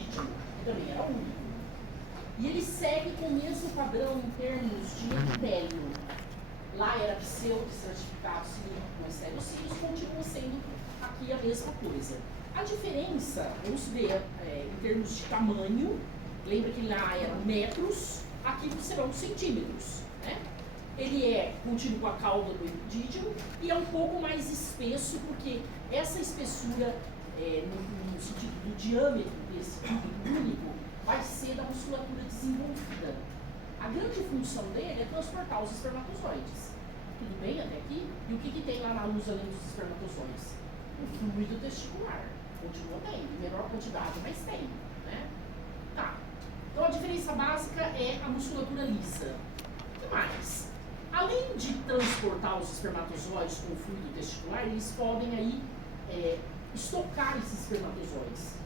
epidídimo, que também era único. E ele segue com o mesmo padrão em termos de epitélio. Lá era pseudo-estratificado cilíndrico com estereocílios, continua sendo aqui a mesma coisa. A diferença, vamos ver em termos de tamanho, lembra que lá eram metros, aqui serão centímetros, né? Ele é contínuo com a cauda do epidídimo e é um pouco mais espesso, porque essa espessura, no sentido do diâmetro desse tubo único, vai ser da musculatura desenvolvida. A grande função dele é transportar os espermatozoides. Tudo bem até aqui? E o que tem lá na luz além dos espermatozoides? O fluido testicular. Continua tendo, menor quantidade, mas tem, né? Tá. Então a diferença básica é a musculatura lisa. O que mais? Além de transportar os espermatozoides com o fluido testicular, eles podem aí estocar esses espermatozoides.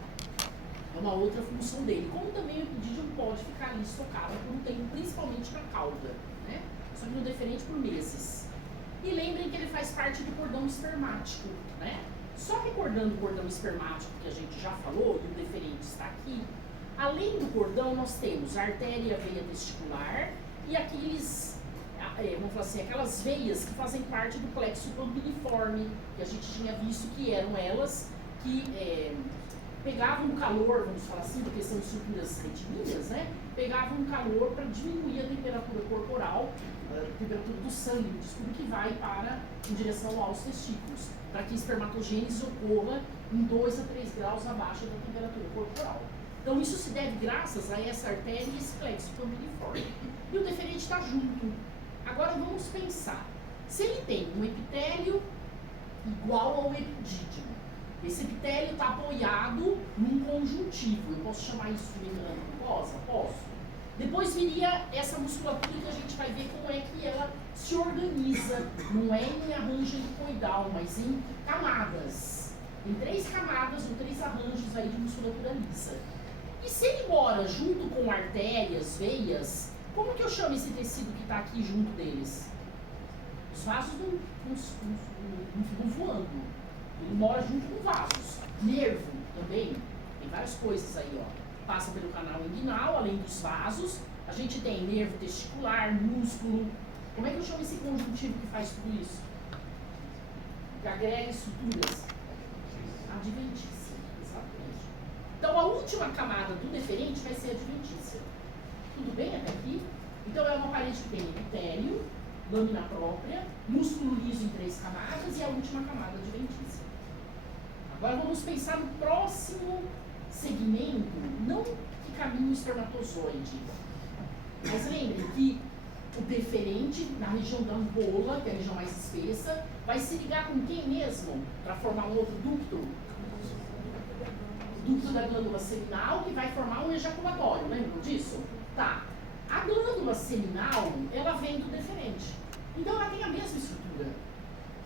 É uma outra função dele. Como também o epidídimo pode ficar ali estocado por um tempo, principalmente na cauda, né? Só que no deferente por meses. E lembrem que ele faz parte do cordão espermático, né? Só recordando o cordão espermático que a gente já falou, e o deferente está aqui, além do cordão nós temos a artéria e a veia testicular e aqueles, vamos falar assim, aquelas veias que fazem parte do plexo pampiliforme, que a gente tinha visto que eram elas que pegavam calor, vamos falar assim, porque são estruturas retilíneas, né? Pegavam calor para diminuir a temperatura corporal, a temperatura do sangue, desculpa, que vai em direção aos testículos, para que a espermatogênese ocorra em 2 a 3 graus abaixo da temperatura corporal. Então isso se deve graças a essa artéria e esse plexo pampiliforme. E o deferente está junto. Agora vamos pensar, se ele tem um epitélio igual ao epidídimo, esse epitélio está apoiado num conjuntivo. Eu posso chamar isso de membrana mucosa? Posso. Depois viria essa musculatura que a gente vai ver como é que ela se organiza. Não é em arranjo helicoidal, mas em camadas. Em 3 camadas ou 3 arranjos aí de musculatura lisa. E se ele mora junto com artérias, veias, como que eu chamo esse tecido que está aqui junto deles? Os vasos não ficam voando. Ele mora junto com vasos. Nervo também. Tem várias coisas aí, ó. Passa pelo canal inguinal, além dos vasos. A gente tem nervo testicular, músculo. Como é que eu chamo esse conjuntivo que faz tudo isso? Que agrega estruturas. Adventícia, exatamente. Então a última camada do deferente vai ser a adventícia. Tudo bem até aqui? Então é uma parede que tem epitélio, lâmina própria, músculo liso em 3 camadas e a última camada adventícia. Agora vamos pensar no próximo segmento, não que caminha o espermatozoide, mas lembrem que o deferente, na região da ampola, que é a região mais espessa, vai se ligar com quem mesmo? Para formar um outro ducto? O ducto da glândula seminal, que vai formar um ejaculatório, lembram disso? Tá. A glândula seminal, ela vem do deferente. Então ela tem a mesma estrutura.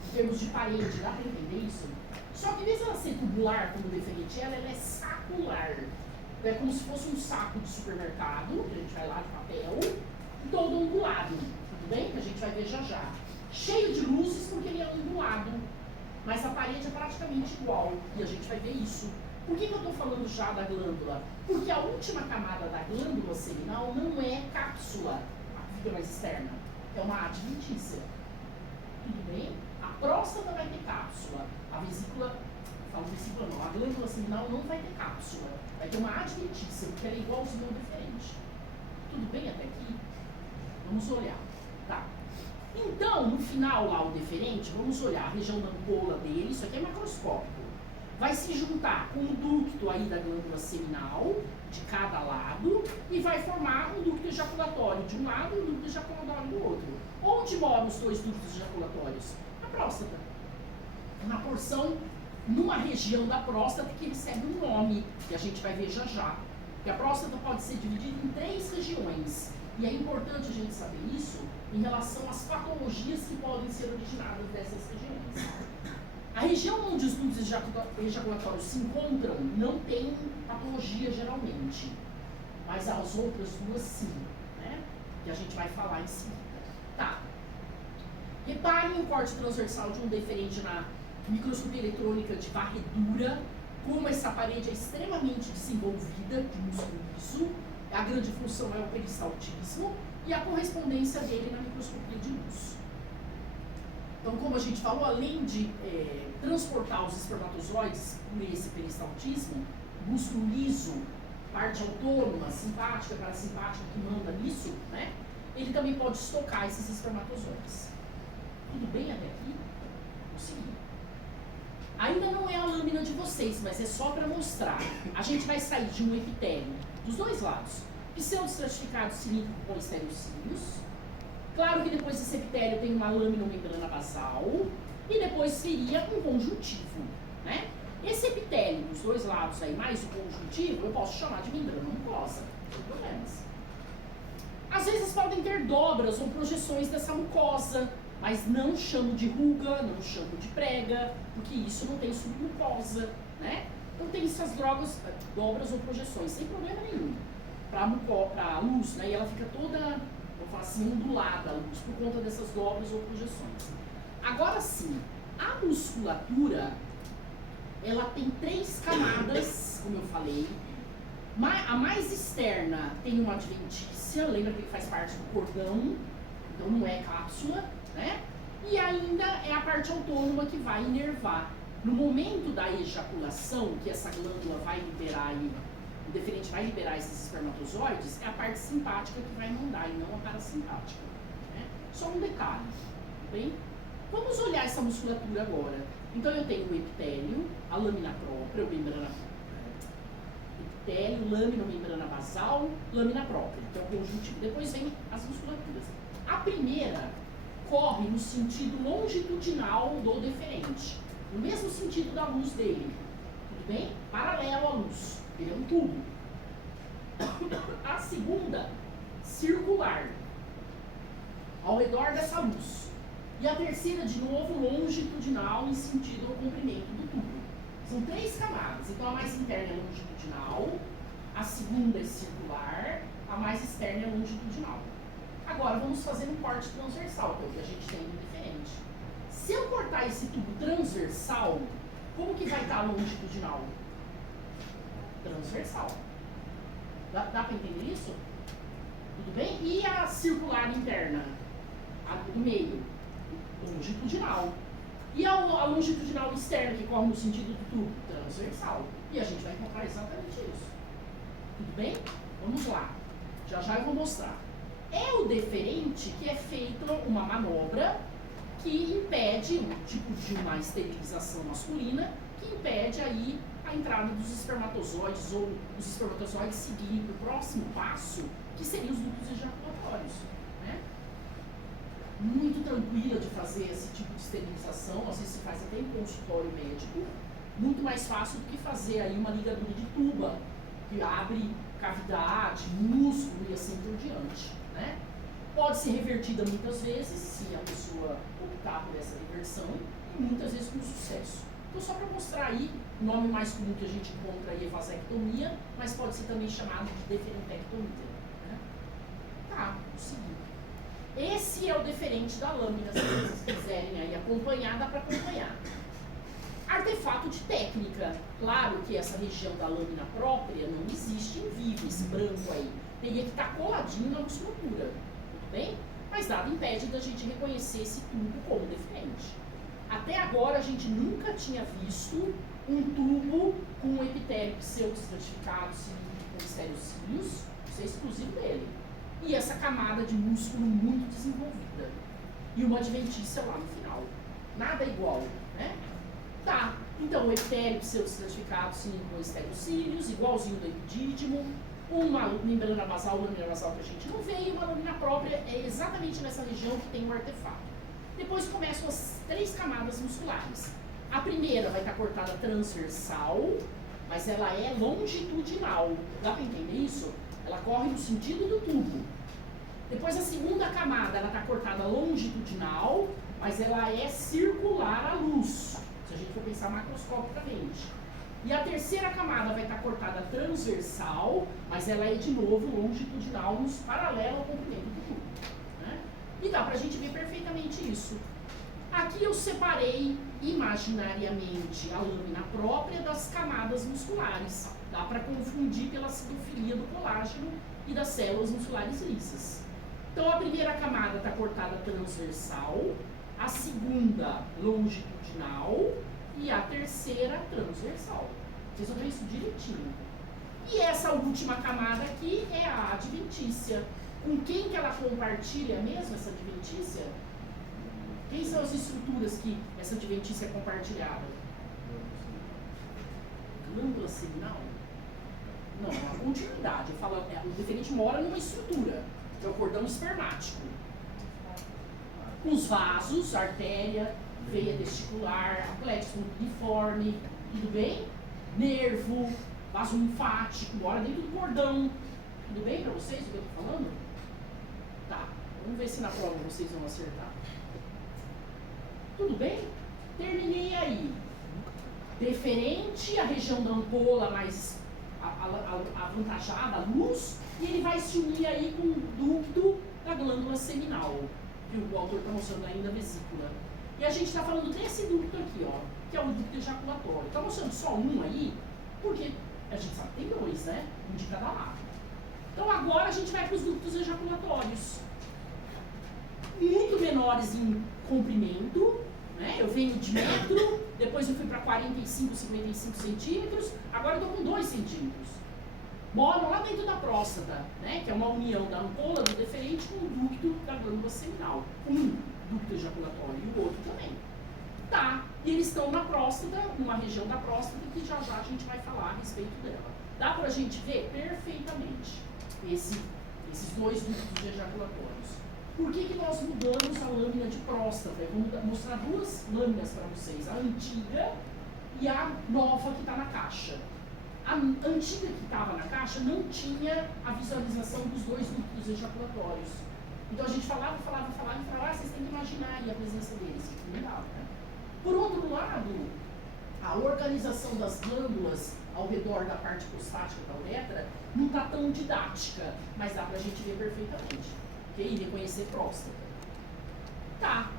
Em termos de parede, dá para entender isso? Só que em vez de ela ser tubular como o deferente, ela é sacular. É como se fosse um saco de supermercado, que a gente vai lá de papel, todo ondulado, tudo bem? Que a gente vai ver já já. Cheio de luzes porque ele é ondulado, mas a parede é praticamente igual, e a gente vai ver isso. Por que eu estou falando já da glândula? Porque a última camada da glândula seminal não é cápsula, a fibra mais externa, é uma adventícia. Tudo bem? A próstata vai ter cápsula, a vesícula, falo vesícula não, a glândula seminal não vai ter cápsula, vai ter uma adventícia, porque ela é igualzinho ao deferente. Tudo bem até aqui? Vamos olhar. Tá. Então, no final lá, o deferente, vamos olhar a região da ampola dele, isso aqui é macroscópico. Vai se juntar com o ducto aí da glândula seminal, de cada lado, e vai formar um ducto ejaculatório de um lado e um ducto ejaculatório do outro. Onde moram os 2 ductos ejaculatórios? Na próstata. Na porção, numa região da próstata que recebe um nome, que a gente vai ver já já. Que a próstata pode ser dividida em 3 regiões. E é importante a gente saber isso em relação às patologias que podem ser originadas dessas regiões. A região onde os dutos ejaculatórios se encontram não tem patologia geralmente, mas as outras 2 sim, né? Que a gente vai falar em seguida. Tá. Reparem o corte transversal de um deferente na microscopia eletrônica de varredura. como essa parede é extremamente desenvolvida de músculo liso, a grande função é o peristaltismo e a correspondência dele na microscopia de luz. Então, como a gente falou, além de transportar os espermatozoides por esse peristaltismo, músculo liso, parte autônoma, simpática, parasimpática, que manda nisso, né? Ele também pode estocar esses espermatozoides. Tudo bem até aqui? Consegui. Ainda não é a lâmina de vocês, mas é só para mostrar. A gente vai sair de um epitélio dos dois lados. Pseudoestratificado cilíndrico com estereocílios. Claro que depois desse epitélio tem uma lâmina ou membrana basal. E depois seria um conjuntivo, né? Esse epitélio dos dois lados aí, mais o conjuntivo, eu posso chamar de membrana mucosa, sem problemas. Às vezes podem ter dobras ou projeções dessa mucosa, mas não chamo de ruga, não chamo de prega, porque isso não tem submucosa, né? Então tem essas dobras ou projeções, sem problema nenhum, para a luz, né? E ela fica toda, vou falar assim, ondulada a luz, por conta dessas dobras ou projeções. Agora sim, a musculatura, ela tem 3 camadas, como eu falei. A mais externa tem uma adventícia, lembra que ele faz parte do cordão, então não é cápsula, né? E ainda é a parte autônoma que vai inervar. No momento da ejaculação, que essa glândula vai liberar aí, o deferente vai liberar esses espermatozoides, é a parte simpática que vai mandar e não a parasimpática, né? Só um detalhe, tudo bem? Vamos olhar essa musculatura agora. Então eu tenho o epitélio, a lâmina própria, ou membrana epitélio, lâmina ou membrana basal, lâmina própria, então é o conjuntivo. Depois vem as musculaturas. A primeira corre no sentido longitudinal do deferente, no mesmo sentido da luz dele, tudo bem? Paralelo à luz, ele é um tubo. A segunda, circular, ao redor dessa luz. E a terceira, de novo, longitudinal em sentido ao comprimento do tubo. São 3 camadas. Então, a mais interna é longitudinal, a segunda é circular, a mais externa é longitudinal. Agora, vamos fazer um corte transversal, que é o que a gente tem no deferente. Se eu cortar esse tubo transversal, como que vai estar longitudinal? Transversal. Dá para entender isso? Tudo bem? E a circular interna? A do meio? Longitudinal. E a longitudinal externa, que corre no sentido do tubo? Transversal. E a gente vai encontrar exatamente isso. Tudo bem? Vamos lá. Já já eu vou mostrar. É o deferente que é feita uma manobra que impede, um tipo de uma esterilização masculina, que impede aí a entrada dos espermatozoides ou os espermatozoides seguirem para o próximo passo, que seriam os ductos ejaculatórios. Né? Muito tranquila de fazer esse tipo de esterilização, às vezes se faz até em consultório médico, muito mais fácil do que fazer aí uma ligadura de tuba, que abre cavidade, músculo e assim por diante. Né? Pode ser revertida muitas vezes, se a pessoa optar por essa reversão, e muitas vezes com sucesso. Então, só para mostrar aí, o nome mais comum que a gente encontra aí é vasectomia, mas pode ser também chamado de deferentectomia. Né? Tá, o seguinte. Esse é o deferente da lâmina, se vocês quiserem aí acompanhar, dá para acompanhar. Artefato de técnica. Claro que essa região da lâmina própria não existe em vivo, esse branco aí. Teria que estar coladinho na musculatura, tudo bem? Mas nada impede da gente reconhecer esse tubo como deferente. Até agora a gente nunca tinha visto um tubo com um epitélio pseudoestratificado, cilíndrico com estereocílios, isso é exclusivo dele. E essa camada de músculo muito desenvolvida. E uma adventícia lá no final. Nada igual, né? Tá, então o epitélio pseudoestratificado, cilíndrico com estereocílios, igualzinho do epidídimo, uma membrana basal, lâmina basal que a gente não vê, e uma lâmina própria é exatamente nessa região que tem o artefato. Depois começam as 3 camadas musculares. A primeira vai estar cortada transversal, mas ela é longitudinal. Dá para entender isso? Ela corre no sentido do tubo. Depois a segunda camada, ela está cortada longitudinal, mas ela é circular à luz, se a gente for pensar macroscopicamente. E a terceira camada vai estar cortada transversal, mas ela é de novo longitudinal, nos paralelo ao comprimento do tubo. Né? E dá pra gente ver perfeitamente isso. Aqui eu separei imaginariamente a lâmina própria das camadas musculares. Dá para confundir pela acidofilia do colágeno e das células musculares lisas. Então a primeira camada está cortada transversal, a segunda longitudinal e a terceira transversal. Vocês vão ver isso direitinho. E essa última camada aqui é a adventícia. Com quem que ela compartilha mesmo, essa adventícia? Quem são as estruturas que essa adventícia é compartilhada? Glândula seminal? Não, é uma continuidade. Eu falo, o deferente mora numa estrutura, que é o cordão espermático. Com os vasos, artéria, veia testicular, plexo multiforme, tudo bem? Nervo, vaso linfático, mora dentro do cordão. Tudo bem para vocês o que eu estou falando? Tá, vamos ver se na prova vocês vão acertar. Tudo bem? Terminei aí. Deferente, a região da ampola mais avantajada, a luz, e ele vai se unir aí com o ducto da glândula seminal, que o autor está mostrando aí na vesícula. E a gente está falando desse ducto aqui, ó, que é o ducto ejaculatório. Está mostrando só um aí, porque a gente sabe que tem dois, né? Um de cada lado. Então agora a gente vai para os ductos ejaculatórios. Muito menores em comprimento, né? Eu venho de metro, depois eu fui para 45, 55 centímetros, agora eu estou com 2 centímetros. Moram lá dentro da próstata, né? Que é uma união da ampola do deferente com o ducto da glândula seminal. Um ducto ejaculatório e o outro também. Tá, e eles estão na próstata, numa região da próstata que já já a gente vai falar a respeito dela. Dá pra gente ver perfeitamente esses dois ductos ejaculatórios. Por que nós mudamos a lâmina de próstata? Eu vou mostrar duas lâminas para vocês, a antiga e a nova que está na caixa. A antiga que estava na caixa não tinha a visualização dos dois ductos ejaculatórios. Então a gente falava, vocês têm que imaginar aí a presença deles. Não dava, né? Por outro lado, a organização das glândulas ao redor da parte prostática da uretra não está tão didática, mas dá para a gente ver perfeitamente. Ok? Reconhecer próstata. Tá.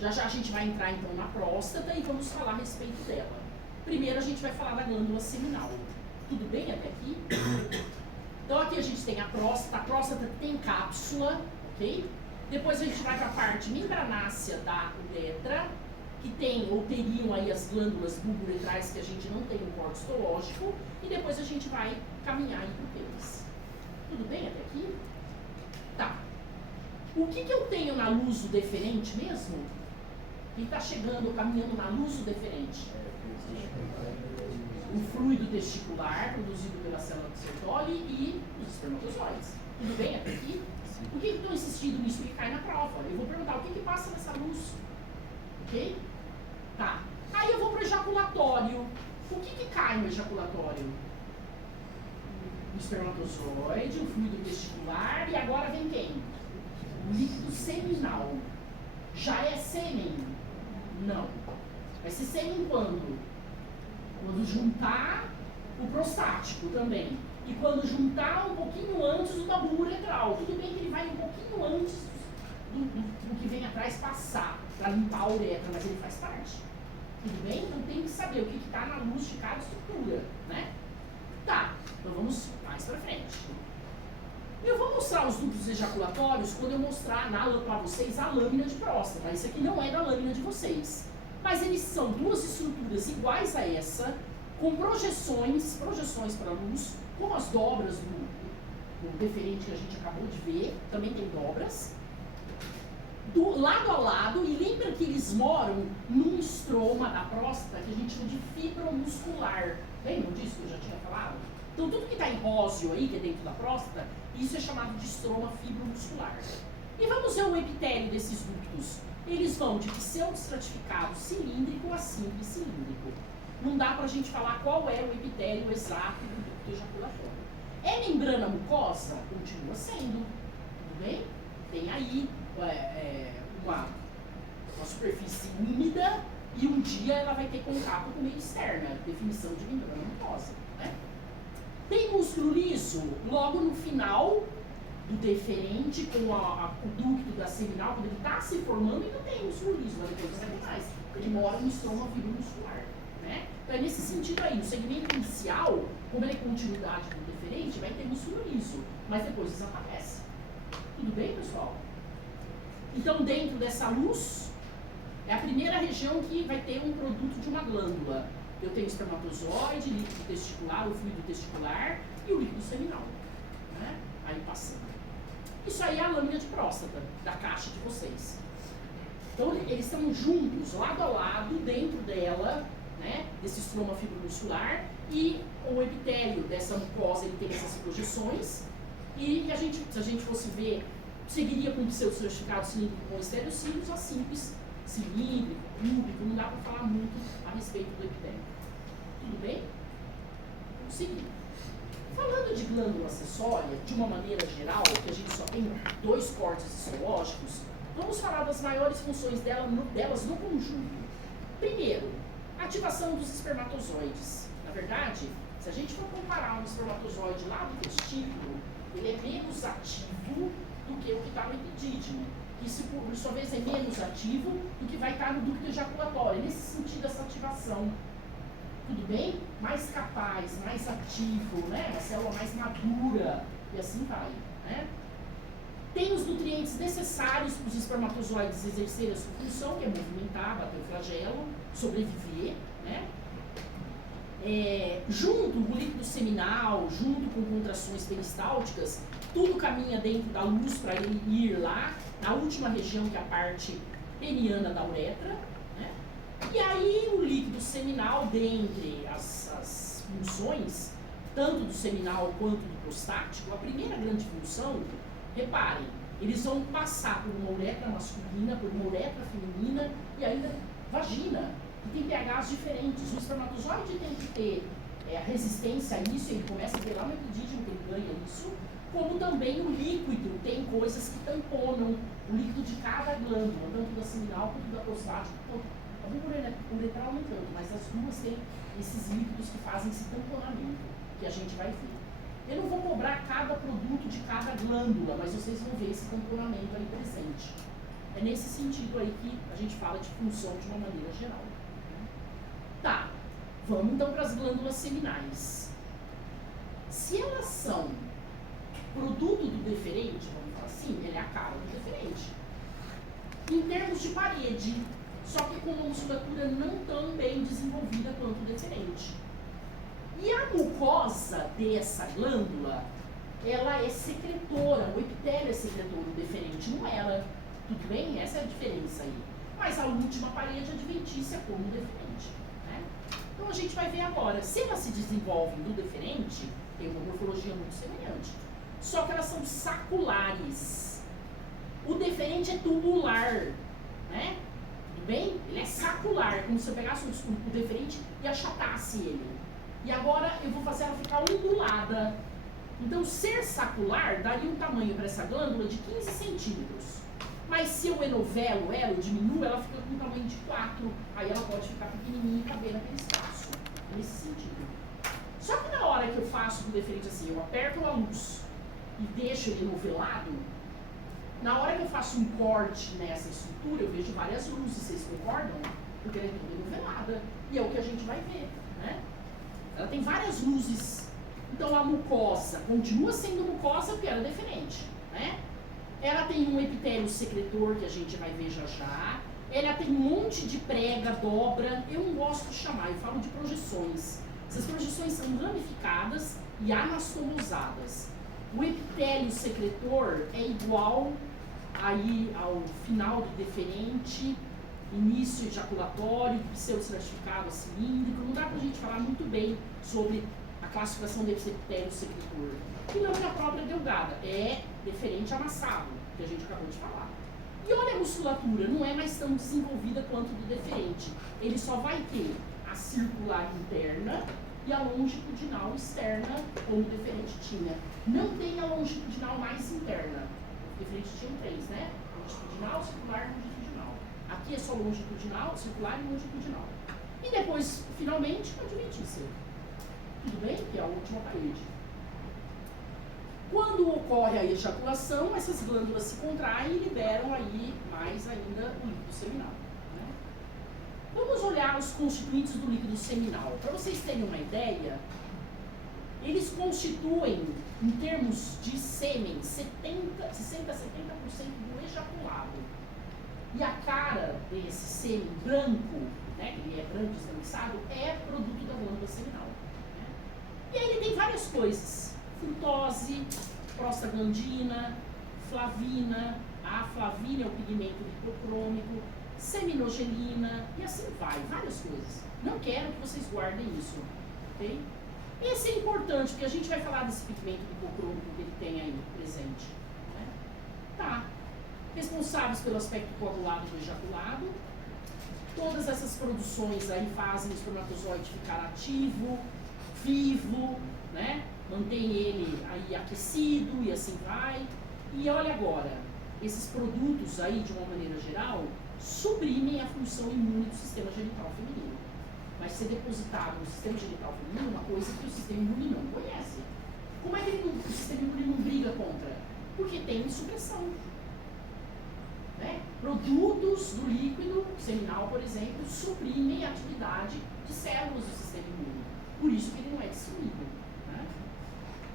Já já a gente vai entrar então na próstata e vamos falar a respeito dela. Primeiro a gente vai falar da glândula seminal. Tudo bem até aqui? Então aqui a gente tem a próstata tem cápsula, ok? Depois a gente vai para a parte membranácea da uretra, que tem ou teriam aí as glândulas bulburetrais, que a gente não tem um corte histológico, e depois a gente vai caminhar aí para o pênis. Tudo bem até aqui? Tá. O que eu tenho na luso deferente mesmo? O que está chegando, caminhando na luso deferente? O fluido testicular produzido pela célula do Sertoli e os espermatozoides. Tudo bem até aqui? Por que estou insistindo nisso que cai na prova? Eu vou perguntar o que passa nessa luz. Ok? Tá. Aí eu vou para o ejaculatório. O que cai no ejaculatório? O espermatozoide, o fluido testicular e agora vem quem? O líquido seminal. Já é sêmen? Não. Vai ser sêmen quando? Quando juntar o prostático também. E quando juntar um pouquinho antes do da bulburetral. Tudo bem que ele vai um pouquinho antes do que vem atrás passar para limpar a uretra, mas ele faz parte. Tudo bem? Então tem que saber o que está na luz de cada estrutura, né? Tá, então vamos mais para frente. Eu vou mostrar os ductos ejaculatórios quando eu mostrar para vocês a lâmina de próstata. Isso aqui não é da lâmina de vocês. Mas eles são duas estruturas iguais a essa, com projeções para a luz, como as dobras do deferente que a gente acabou de ver, também tem dobras, do lado a lado, e lembra que eles moram num estroma da próstata que a gente chama de fibromuscular. Lembram disso que eu já tinha falado? Então tudo que está em róseo aí, que é dentro da próstata, isso é chamado de estroma fibromuscular. E vamos ver o epitélio desses ductos. Eles vão de pseudoestratificado cilíndrico a simples cilíndrico. Não dá pra gente falar qual é o epitélio exato do ducto ejaculatório. É membrana mucosa? Continua sendo. Tudo bem? Tem aí uma superfície úmida e um dia ela vai ter contato com o meio externo, definição de membrana mucosa. Né? Tem músculo liso? Logo no final do deferente com o ducto da seminal, quando ele está se formando, ainda tem músculo liso, mas depois não tem mais. Ele mora no estroma muscular. Né? Então é nesse sentido aí, no segmento inicial, como ele é continuidade do deferente, vai ter músculo liso, mas depois desaparece. Tudo bem, pessoal? Então, dentro dessa luz, é a primeira região que vai ter um produto de uma glândula. Eu tenho espermatozoide, líquido testicular, o fluido testicular e o líquido seminal. Né? Aí passando. Isso aí é a lâmina de próstata da caixa de vocês. Então, eles estão juntos, lado a lado, dentro dela, né, desse estroma fibromuscular, e o epitélio dessa mucosa, ele tem essas projeções, e se a gente fosse ver, seguiria com o pseudocertificado cilíndrico com estereocílios, a simples cilíndrico, cúbico, não dá para falar muito a respeito do epitélio. Tudo bem? Vamos seguir. Falando de glândula acessória, de uma maneira geral, que a gente só tem 2 cortes histológicos, vamos falar das maiores funções delas no conjunto. Primeiro, ativação dos espermatozoides. Na verdade, se a gente for comparar um espermatozoide lá do testículo, ele é menos ativo do que o que está no epidídimo, que por sua vez é menos ativo do que vai estar no ducto ejaculatório. Nesse sentido, essa ativação. Tudo bem? Mais capaz, mais ativo, né? Uma célula mais madura, e assim vai. Né? Tem os nutrientes necessários para os espermatozoides exercerem a sua função, que é movimentar, bater o flagelo, sobreviver. Né? Junto o líquido seminal, junto com contrações peristálticas, tudo caminha dentro da luz para ele ir lá, na última região, que é a parte peniana da uretra. E aí o líquido seminal, dentre as funções, tanto do seminal quanto do prostático, a primeira grande função, reparem, eles vão passar por uma uretra masculina, por uma uretra feminina e ainda vagina, que tem pHs diferentes. O espermatozoide tem que ter a resistência a isso, ele começa a ver lá no epidídimo que ele ganha isso, como também o líquido tem coisas que tamponam o líquido de cada glândula, tanto da seminal quanto da prostática. A uretral não tanto, mas as duas têm esses líquidos que fazem esse tamponamento, que a gente vai ver. Eu não vou cobrar cada produto de cada glândula, mas vocês vão ver esse tamponamento aí presente. É nesse sentido aí que a gente fala de função de uma maneira geral. Tá, vamos então para as glândulas seminais. Se elas são produto do deferente, vamos falar assim, ele é a cara do deferente. Em termos de parede, só que com uma musculatura não tão bem desenvolvida quanto o deferente. E a mucosa dessa glândula, ela é secretora, o epitélio é secretor, o deferente não era. Tudo bem? Essa é a diferença aí. Mas a última parede adventícia como o deferente. Né? Então a gente vai ver agora, se elas se desenvolvem do deferente, tem uma morfologia muito semelhante. Só que elas são saculares. O deferente é tubular, né? Tudo bem? Ele é sacular, como se eu pegasse o deferente e achatasse ele. E agora eu vou fazer ela ficar ondulada. Então, ser sacular daria um tamanho para essa glândula de 15 centímetros. Mas se eu enovelo ela, eu diminuo, ela fica com um tamanho de 4. Aí ela pode ficar pequenininha e caber naquele espaço. Nesse sentido. Só que na hora que eu faço o deferente assim, eu aperto a luz e deixo ele enovelado, na hora que eu faço um corte nessa estrutura, eu vejo várias luzes, vocês concordam? Porque ela é toda enovelada. E é o que a gente vai ver, né? Ela tem várias luzes. Então a mucosa continua sendo mucosa porque era deferente, né? Ela tem um epitélio secretor que a gente vai ver já já. Ela tem um monte de prega, dobra. Eu não gosto de chamar, eu falo de projeções. Essas projeções são ramificadas e anastomosadas. O epitélio secretor é igual aí ao final do deferente, início ejaculatório, pseudocertificado cilíndrico. Não dá pra gente falar muito bem sobre a classificação desse epitélio secretor. E não é a própria delgada, é deferente amassado, que a gente acabou de falar. E olha a musculatura, não é mais tão desenvolvida quanto do deferente. Ele só vai ter a circular interna e a longitudinal externa, como o deferente tinha. Não tem a longitudinal mais interna. O deferente tinha 3, né? Longitudinal, circular e longitudinal. Aqui é só longitudinal, circular e longitudinal. E depois, finalmente, a adventícia. Tudo bem? Que é a última parede. Quando ocorre a ejaculação, essas glândulas se contraem e liberam aí mais ainda o líquido seminal. Né? Vamos olhar os constituintes do líquido seminal. Para vocês terem uma ideia, eles constituem, em termos de sêmen, 60 a 70% do ejaculado. E a cara desse sêmen branco, né, ele é branco esganiçado, é produto da glândula seminal. Né? E aí ele tem várias coisas. Frutose, prostaglandina, flavina, a flavina é o pigmento lipocrômico, seminogenina e assim vai, várias coisas. Não quero que vocês guardem isso, ok? Esse é importante, porque a gente vai falar desse pigmento lipocrômico que ele tem aí presente. Né? Tá. Responsáveis pelo aspecto coagulado do ejaculado. Todas essas produções aí fazem o espermatozoide ficar ativo, vivo, né? Mantém ele aí aquecido e assim vai. E olha agora, esses produtos aí, de uma maneira geral, suprimem a função imune do sistema genital feminino. Vai ser depositado no sistema genital feminino uma coisa que o sistema imune não conhece. Como é que o sistema imune não briga contra? Porque tem supressão. Né? Produtos do líquido seminal, por exemplo, suprimem a atividade de células do sistema imune. Por isso que ele não é destruído. Né?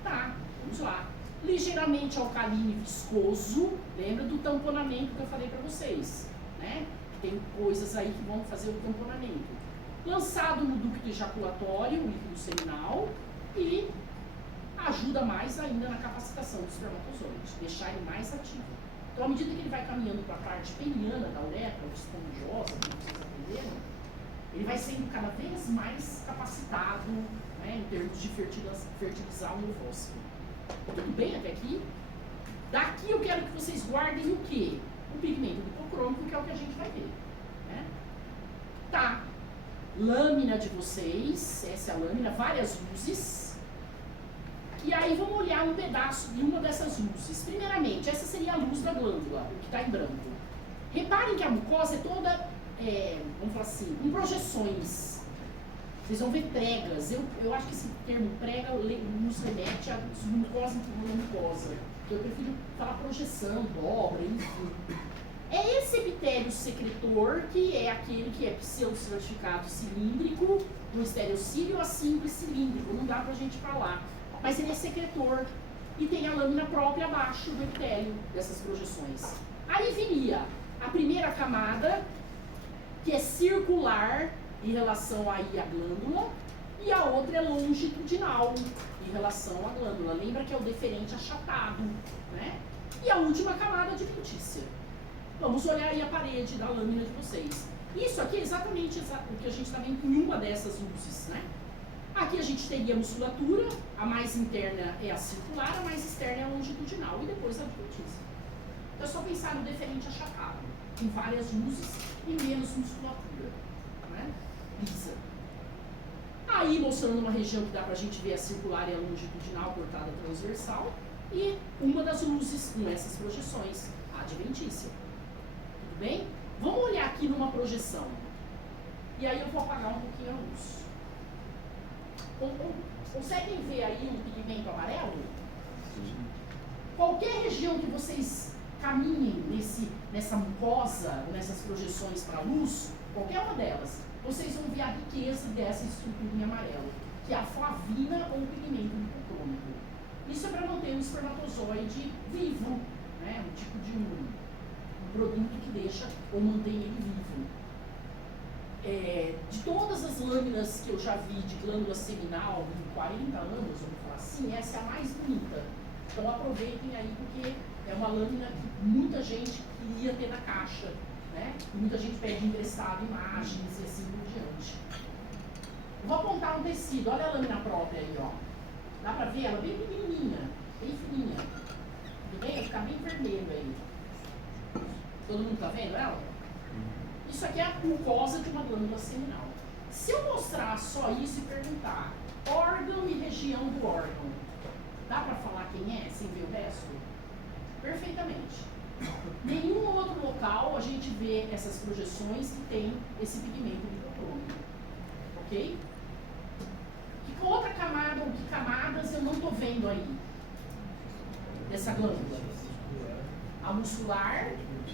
Tá, vamos lá. Ligeiramente alcalino e viscoso. Lembra do tamponamento que eu falei para vocês? Né? Tem coisas aí que vão fazer o tamponamento. Lançado no ducto ejaculatório, o líquido seminal, e ajuda mais ainda na capacitação do espermatozoide, deixar ele mais ativo. Então, à medida que ele vai caminhando para a parte peniana da uretra, ou esponjosa, como vocês aprenderam, ele vai sendo cada vez mais capacitado, né, em termos de fertilizar o ovócito. Tudo bem até aqui? Daqui eu quero que vocês guardem o quê? O pigmento lipocrômico, que é o que a gente vai ver. Né? Tá. Lâmina de vocês, essa é a lâmina, várias luzes. E aí vamos olhar um pedaço de uma dessas luzes. Primeiramente, essa seria a luz da glândula, o que está em branco. Reparem que a mucosa é toda, vamos falar assim, em projeções. Vocês vão ver pregas. Eu acho que esse termo prega nos remete a mucosa em mucosa. Eu prefiro falar projeção, dobra, enfim. É esse epitélio secretor que é aquele que é pseudo-certificado cilíndrico, no estereocílio a simples cilíndrico, não dá pra gente falar. Mas ele é secretor e tem a lâmina própria abaixo do epitélio dessas projeções. Aí viria a primeira camada, que é circular em relação aí à glândula, e a outra é longitudinal em relação à glândula. Lembra que é o deferente achatado, né? E a última camada adventícia. Vamos olhar aí a parede da lâmina de vocês. Isso aqui é exatamente o que a gente está vendo em uma dessas luzes, né? Aqui a gente teria a musculatura, a mais interna é a circular, a mais externa é a longitudinal e depois a adventícia. Então é só pensar no deferente achatado, com várias luzes e menos musculatura, né? Lisa. Aí mostrando uma região que dá pra gente ver a circular e a longitudinal cortada transversal e uma das luzes com essas projeções, a adventícia. Tudo bem? Vamos olhar aqui numa projeção. E aí eu vou apagar um pouquinho a luz. Conseguem ver aí um pigmento amarelo? Qualquer região que vocês caminhem nessa mucosa, nessas projeções para a luz, qualquer uma delas, vocês vão ver a riqueza dessa estrutura em amarelo, que é a flavina ou o pigmento lipocrômico. Isso é para manter o espermatozoide vivo, né? Um tipo de um produto que deixa ou mantém ele vivo. De todas as lâminas que eu já vi de glândula seminal em 40 anos, vamos falar assim, essa é a mais bonita. Então aproveitem aí, porque é uma lâmina que muita gente queria ter na caixa, né? E muita gente pede emprestado imagens e assim por diante. Vou apontar um tecido, olha a lâmina própria aí, ó. Dá pra ver ela bem pequenininha, bem fininha. Tudo bem? Vai ficar bem vermelho aí. Todo mundo tá vendo ela? Isso aqui é a mucosa de uma glândula seminal. Se eu mostrar só isso e perguntar órgão e região do órgão, dá para falar quem é sem ver o resto? Perfeitamente. Nenhum outro local a gente vê essas projeções que tem esse pigmento lipocrômico. Ok? Que outra camada ou que camadas eu não estou vendo aí? dessa glândula? A muscular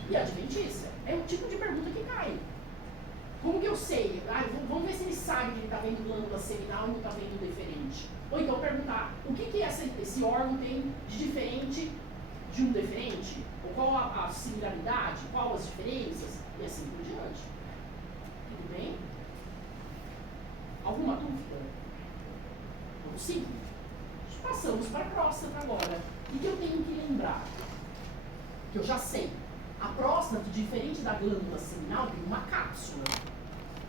e a adventícia. É o tipo de pergunta que cai. Como que eu sei? Vamos ver se ele sabe que ele está vendo glândula seminal ou não está vendo deferente. Ou então perguntar, o que esse órgão tem de diferente de um deferente? Ou qual a similaridade? Qual as diferenças? E assim por diante. Tudo bem? Alguma dúvida? Vamos sim. Passamos para a próstata agora. O que eu tenho que lembrar? Que eu já sei. A próstata, diferente da glândula seminal, tem uma cápsula.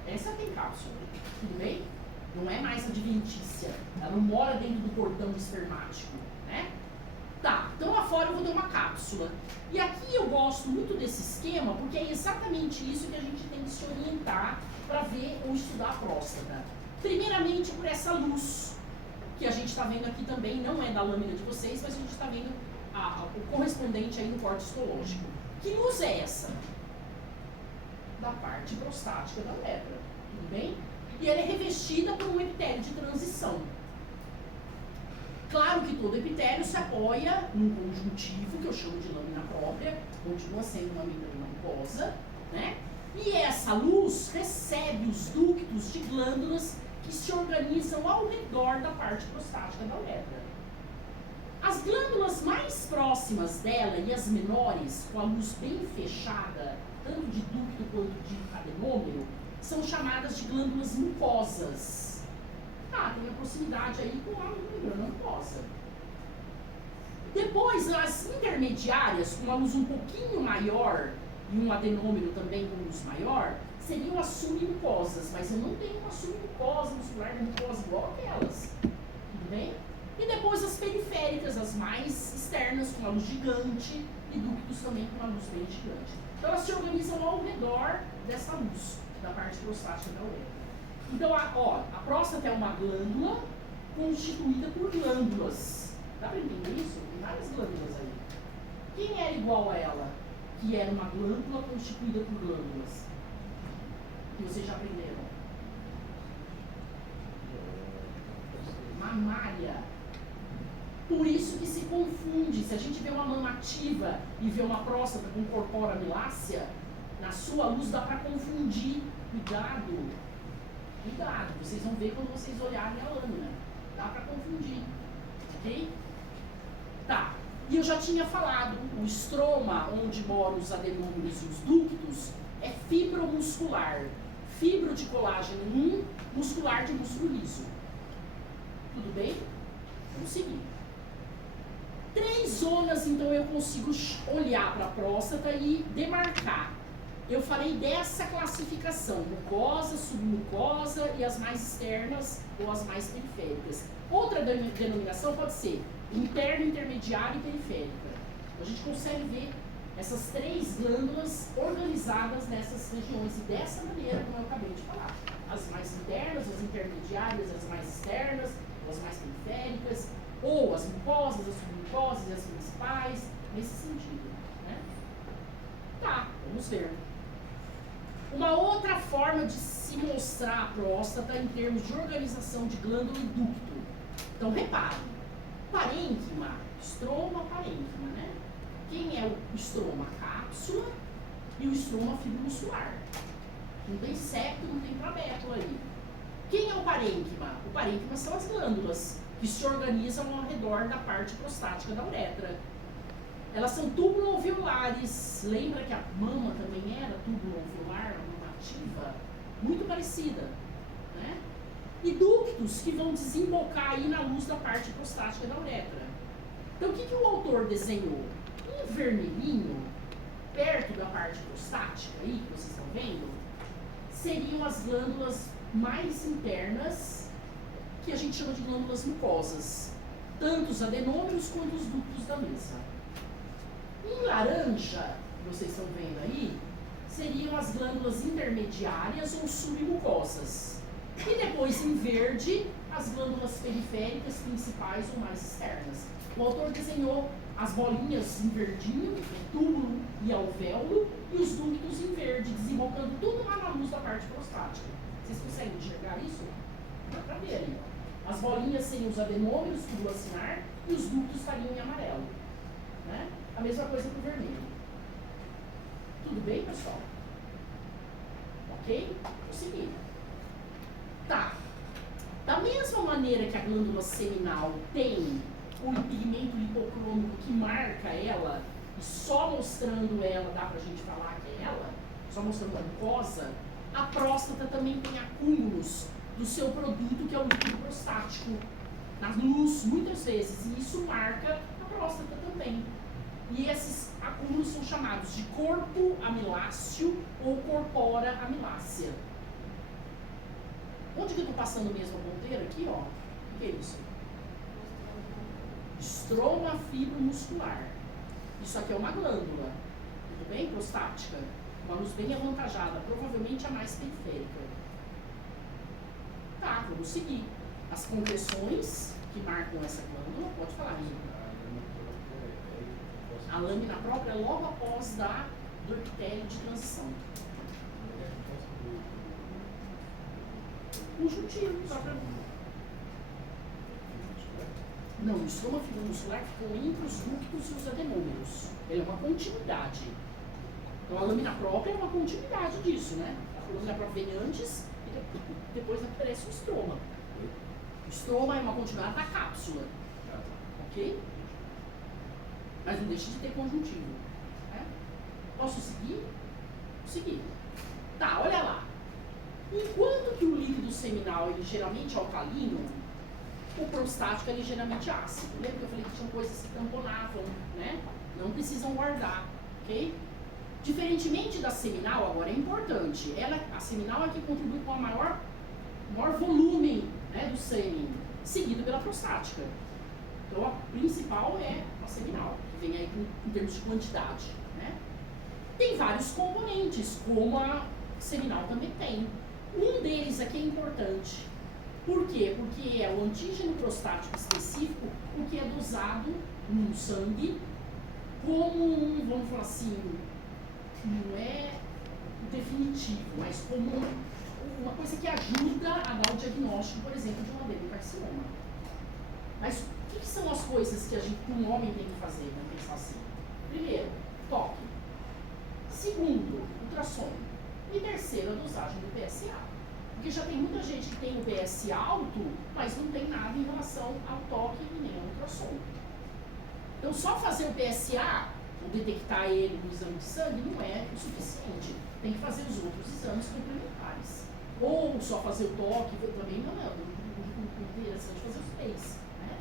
Essa tem cápsula. Tudo bem? Não é mais adventícia. Ela não mora dentro do cordão espermático, né? Tá, então lá fora eu vou ter uma cápsula. E aqui eu gosto muito desse esquema, porque é exatamente isso que a gente tem que se orientar para ver ou estudar a próstata. Primeiramente por essa luz, que a gente está vendo aqui também, não é da lâmina de vocês, mas a gente está vendo o correspondente aí no corte histológico. Que luz é essa? Da parte prostática da uretra, tudo bem? E ela é revestida por um epitélio de transição. Claro que todo epitélio se apoia num conjuntivo, que eu chamo de lâmina própria, continua sendo uma membrana mucosa, né? E essa luz recebe os ductos de glândulas que se organizam ao redor da parte prostática da uretra. As glândulas mais próximas dela e as menores, com a luz bem fechada, tanto de ducto quanto de adenômero, são chamadas de glândulas mucosas. Tem a proximidade aí com a membrana mucosa. Depois, as intermediárias, com uma luz um pouquinho maior e um adenômero também com luz maior, seriam as submucosas, mas eu não tenho uma submucosa muscular de mucosa igual aquelas. Tudo bem? E depois as periféricas, as mais externas, com uma luz gigante, e ductos também com uma luz bem gigante. Então elas se organizam ao redor dessa luz, da parte prostática da uretra. Então, a próstata é uma glândula constituída por glândulas. Dá para entender isso? Tem várias glândulas aí. Quem era igual a ela? Que era uma glândula constituída por glândulas. Que vocês já aprenderam. Mamária. Por isso que se confunde. Se a gente vê uma mama ativa e vê uma próstata com corpora milácea, na sua luz dá para confundir. Cuidado. Cuidado. Vocês vão ver quando vocês olharem a lâmina. Dá para confundir. Ok? Tá. E eu já tinha falado, o estroma, onde moram os adenômeros e os ductos, é fibromuscular. Fibro de colágeno 1, muscular de músculo liso. Tudo bem? Vamos seguir. 3 zonas, então, eu consigo olhar para a próstata e demarcar. Eu falei dessa classificação, mucosa, submucosa e as mais externas ou as mais periféricas. Outra denominação pode ser interno, intermediário e periférica. A gente consegue ver essas 3 glândulas organizadas nessas regiões e dessa maneira, como eu acabei de falar. As mais internas, as intermediárias, as mais externas, as mais periféricas, ou as mucosas, as submucosas e as principais, nesse sentido, né? Tá, vamos ver. Uma outra forma de se mostrar a próstata em termos de organização de glândula e ducto. Então, reparem, parênquima, estroma, parênquima, né? Quem é o estroma? Cápsula e o estroma fibromuscular. Não tem septo, não tem trabeculo ali. Quem é o parênquima? O parênquima são as glândulas que se organizam ao redor da parte prostática da uretra. Elas são túbulo-alveolares. Lembra que a mama também era túbulo-alveolar, uma mama ativa? Muito parecida, né? E ductos que vão desembocar aí na luz da parte prostática da uretra. Então, o que o autor desenhou? Em vermelhinho, perto da parte prostática aí, que vocês estão vendo, seriam as glândulas mais internas, que a gente chama de glândulas mucosas. Tanto os adenômeros quanto os ductos da mesma. Em laranja, que vocês estão vendo aí, seriam as glândulas intermediárias ou submucosas. E depois, em verde, as glândulas periféricas principais ou mais externas. O autor desenhou as bolinhas em verdinho, túbulo e alvéolo, e os ductos em verde, desembocando tudo lá na luz da parte prostática. Vocês conseguem enxergar isso? Dá para ver ali. As bolinhas seriam os adenômeros, túbulo acinar, e os ductos estariam em amarelo. A mesma coisa para o vermelho. Tudo bem, pessoal? Ok? Vamos seguir. Tá. Da mesma maneira que a glândula seminal tem o pigmento lipocrômico que marca ela, e só mostrando ela dá pra gente falar que é ela, só mostrando a mucosa, a próstata também tem acúmulos do seu produto, que é o líquido prostático, na luz, muitas vezes, e isso marca a próstata também. E esses acúmulos são chamados de corpo amiláceo ou corpora amilácea. Onde que eu estou passando mesmo a ponteira? Aqui, ó. O que é isso? Estroma fibromuscular. Isso aqui é uma glândula, tudo bem? Prostática. Uma luz bem avantajada, provavelmente a mais periférica. Tá, vamos seguir. As concreções que marcam essa glândula, pode falar, amigo. A lâmina própria é logo após do epitélio de transição. Conjuntivo, propriamente. Não, o estroma fibromuscular ficou entre os ductos e os adenômeros. Ele é uma continuidade. Então a lâmina própria é uma continuidade disso, né? A lâmina própria vem antes e depois aparece o estroma. O estroma é uma continuidade da cápsula. Ok? Mas não deixa de ter conjuntivo. Né? Posso seguir? Vou seguir. Tá, olha lá. Enquanto que o líquido seminal ele geralmente é alcalino, o prostático é ligeiramente ácido. Lembra que eu falei que tinham coisas que tamponavam, né? Não precisam guardar, ok? Diferentemente da seminal, agora é importante, a seminal é que contribui com o maior volume, né, do sêmen, seguido pela prostática. Então a principal é a seminal, que vem aí em termos de quantidade, né? Tem vários componentes, como a seminal também tem. Um deles aqui é importante. Por quê? Porque é o antígeno prostático específico, o que é dosado no sangue como vamos falar assim, não é definitivo, mas como uma coisa que ajuda a dar o diagnóstico, por exemplo, de um adenocarcinoma. Mas o que são as coisas que um homem tem que fazer? Vamos pensar assim. Primeiro, toque. Segundo, ultrassom. E terceiro, a dosagem do PSA. Porque já tem muita gente que tem o PSA alto, mas não tem nada em relação ao toque e nem ao ultrassom. Então, só fazer o PSA, ou detectar ele no exame de sangue, não é o suficiente. Tem que fazer os outros exames complementares. Ou só fazer o toque, também não é. O interessante é fazer os três. Né?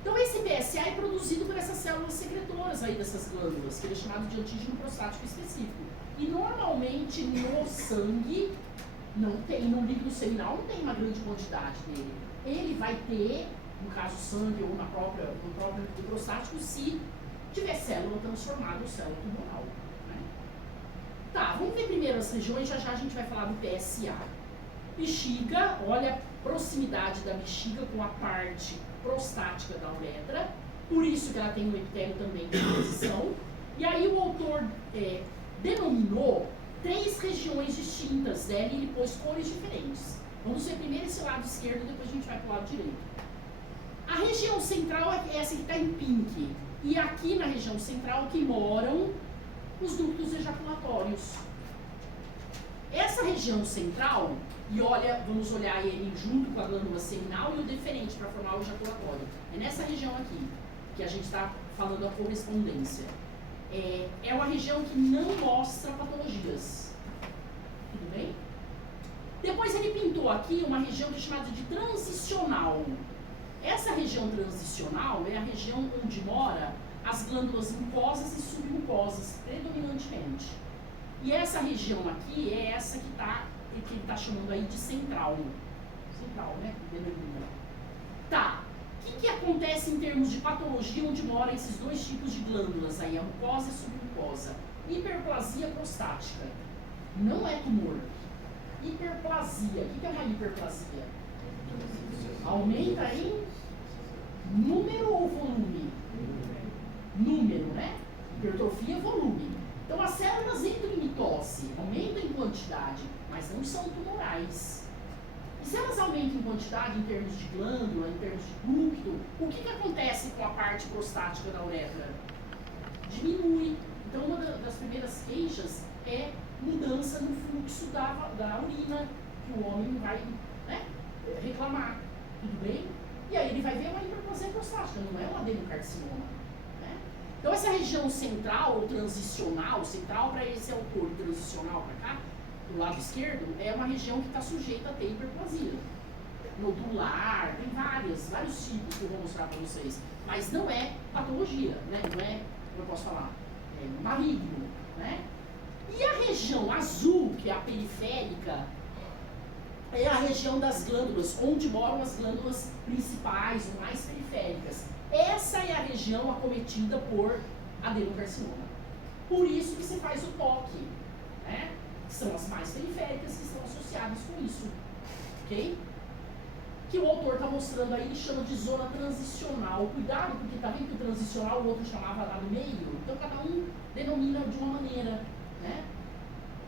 Então, esse PSA é produzido por essas células secretoras aí dessas glândulas, que ele é chamado de antígeno prostático específico. E, normalmente, no sangue, não tem, no líquido seminal não tem uma grande quantidade dele. Ele vai ter, no caso sangue ou no próprio líquido prostático, se tiver célula transformada ou célula tumoral. Né? Tá, vamos ver primeiro as regiões, já a gente vai falar do PSA. Bexiga, olha a proximidade da bexiga com a parte prostática da uretra, por isso que ela tem um epitélio também de transição. E aí o autor denominou 3 regiões distintas dela e ele pôs cores diferentes. Vamos ver primeiro esse lado esquerdo, depois a gente vai para o lado direito. A região central é essa que está em pink. E aqui na região central que moram os ductos ejaculatórios. Essa região central, e olha, vamos olhar ele junto com a glândula seminal e o deferente para formar o ejaculatório. É nessa região aqui que a gente está falando a correspondência. É uma região que não mostra patologias. Tudo bem? Depois ele pintou aqui uma região que é chamada de transicional. Essa região transicional é a região onde mora as glândulas mucosas e submucosas, predominantemente. E essa região aqui é essa que ele está chamando aí de central. Central, né? Tá. O que acontece em termos de patologia onde moram esses 2 tipos de glândulas aí, a mucosa e a submucosa? Hiperplasia prostática. Não é tumor. Hiperplasia. O que é uma hiperplasia? Aumenta em número ou volume? Número, né? Hipertrofia, volume. Então as células entram em mitose, aumentam em quantidade, mas não são tumorais. E se elas aumentam em quantidade em termos de glândula, em termos de ducto, o que acontece com a parte prostática da uretra? diminui. Então, uma das primeiras queixas é mudança no fluxo da urina, que o homem vai, né, reclamar, tudo bem? E aí ele vai ver uma hiperplasia prostática, não é um adenocarcinoma, né? Então, essa região central ou transicional, central para esse autor e transicional para cá, do lado esquerdo, é uma região que está sujeita a ter hiperplasia. Nodular, tem vários tipos que eu vou mostrar para vocês, mas não é patologia, né? Não é, como eu posso falar, é maligno, né? E a região azul, que é a periférica, é a região das glândulas, onde moram as glândulas principais ou mais periféricas. Essa é a região acometida por adenocarcinoma. Por isso que se faz o toque, né? Que são as mais periféricas que estão associadas com isso, ok? Que o autor está mostrando aí, ele chama de zona transicional. Cuidado, porque está vendo que o transicional o outro chamava lá no meio? Então cada um denomina de uma maneira, né?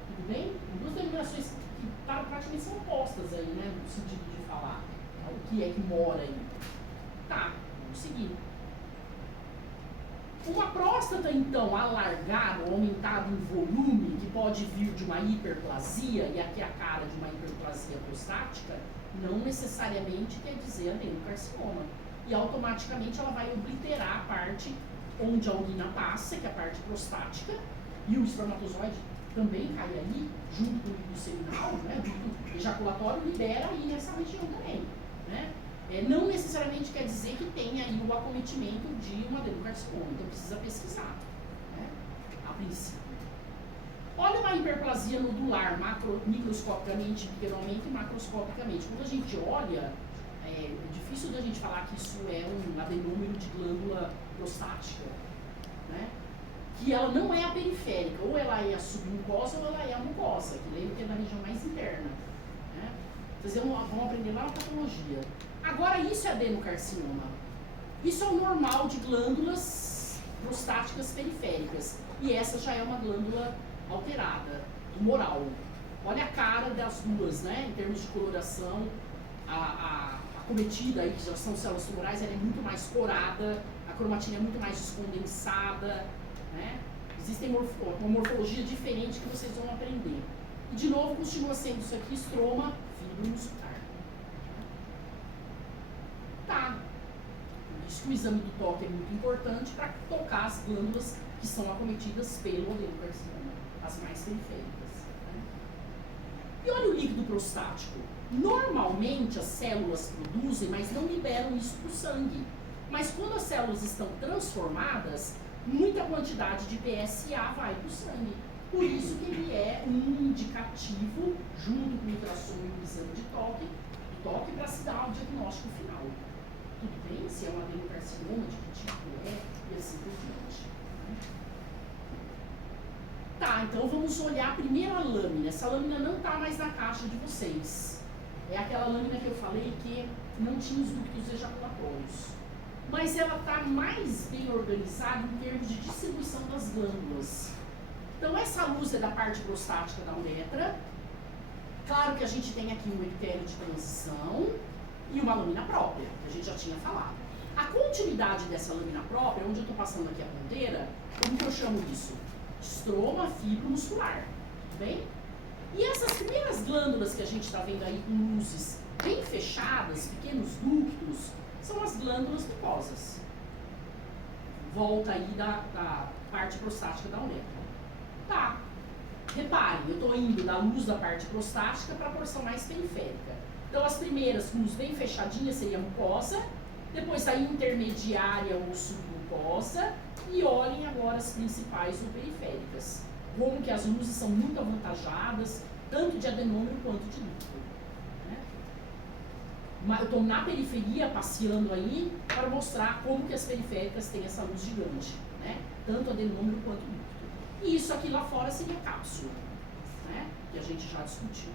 Tudo bem? Duas denominações que praticamente são opostas aí, né? No sentido de falar o que é que mora aí. Tá, vamos seguir. Uma próstata, então, alargada ou aumentada em volume, que pode vir de uma hiperplasia, e aqui a cara de uma hiperplasia prostática, não necessariamente quer dizer adenocarcinoma. E automaticamente ela vai obliterar a parte onde a urina passa, que é a parte prostática, e o espermatozoide também cai ali, junto com o líquido seminal, né? O ejaculatório libera aí nessa região também, né? Não necessariamente quer dizer que tenha aí o acometimento de uma adenocarcinoma, então precisa pesquisar, né? A princípio. Olha uma hiperplasia nodular, microscopicamente, pequenamente e macroscopicamente. Quando a gente olha, é difícil da gente falar que isso é um adenômero de glândula prostática, né? Que ela não é a periférica, ou ela é a submucosa ou ela é a mucosa, que lembra que é da região mais interna, né? Vocês vão aprender lá na patologia. Agora, isso é adenocarcinoma. Isso é o normal de glândulas prostáticas periféricas. E essa já é uma glândula alterada, tumoral. Olha a cara das duas, né? Em termos de coloração, a acometida aí, que já são células tumorais, ela é muito mais corada, a cromatina é muito mais descondensada, né? Existe uma morfologia diferente que vocês vão aprender. E, de novo, continua sendo isso aqui, estroma fibromuscular. Tá. Por isso que o exame do toque é muito importante para tocar as glândulas que são acometidas pelo adenocarcinoma, as mais periféricas, né? E olha o líquido prostático. Normalmente as células produzem, mas não liberam isso para o sangue. Mas quando as células estão transformadas, muita quantidade de PSA vai para o sangue. Por isso que ele é um indicativo, junto com o ultrassom e o exame de toque para se dar o diagnóstico final. Tudo bem? Se é um adenocarcinoma, de que tipo é, e assim por diante. Tá, então vamos olhar a primeira lâmina. Essa lâmina não está mais na caixa de vocês. É aquela lâmina que eu falei que não tinha os ductos ejaculatórios. Mas ela está mais bem organizada em termos de distribuição das glândulas. Então essa luz é da parte prostática da uretra. Claro que a gente tem aqui um epitélio de transição e uma lâmina própria, que a gente já tinha falado. A continuidade dessa lâmina própria, onde eu estou passando aqui a ponteira, como que eu chamo isso? Estroma fibromuscular, tudo bem? E essas primeiras glândulas que a gente está vendo aí com luzes bem fechadas, pequenos ductos, são as glândulas mucosas. Volta aí da parte prostática da uretra. Tá. Reparem, eu estou indo da luz da parte prostática para a porção mais periférica. Então, as primeiras com luz bem fechadinha seria a mucosa, depois a intermediária ou submucosa, e olhem agora as principais ou periféricas. Como que as luzes são muito avantajadas, tanto de adenômero quanto de ducto. Eu estou na periferia, passeando aí, para mostrar como que as periféricas têm essa luz gigante, né? Tanto adenômero quanto ducto. E isso aqui lá fora seria cápsula, né? Que a gente já discutiu.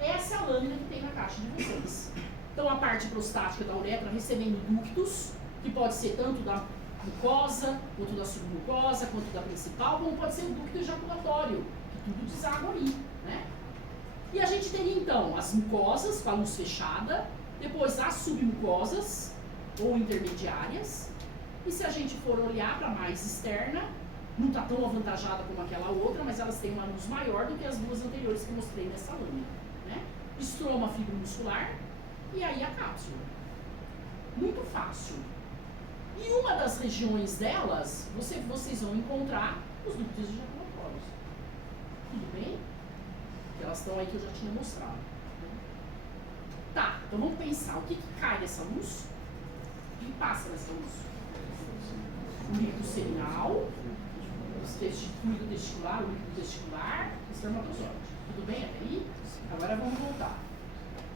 Essa é a lâmina que tem na caixa de vocês. Então, a parte prostática da uretra recebendo ductos, que pode ser tanto da mucosa, quanto da submucosa, quanto da principal, como pode ser o ducto ejaculatório, que tudo deságua ali, né? E a gente teria, então, as mucosas com a luz fechada, depois as submucosas ou intermediárias, e se a gente for olhar para a mais externa, não está tão avantajada como aquela outra, mas elas têm uma luz maior do que as duas anteriores que eu mostrei nessa lâmina, né? Estroma fibromuscular e aí a cápsula. Muito fácil. E uma das regiões delas, vocês vão encontrar os ductos ejaculatórios. Tudo bem? Elas estão aí que eu já tinha mostrado. Tá, então vamos pensar. O que cai dessa luz? O que passa nessa luz? O líquido seminal, o fluido testicular, o líquido testicular, o espermatozoide. Tudo bem até aí? Agora vamos voltar.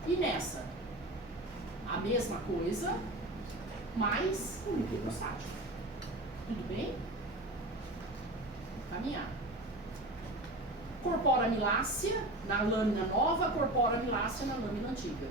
E nessa? A mesma coisa, mais o líquido prostático. Tudo bem? Vamos caminhar. Corpora milácea na lâmina nova, corpora milácea na lâmina antiga.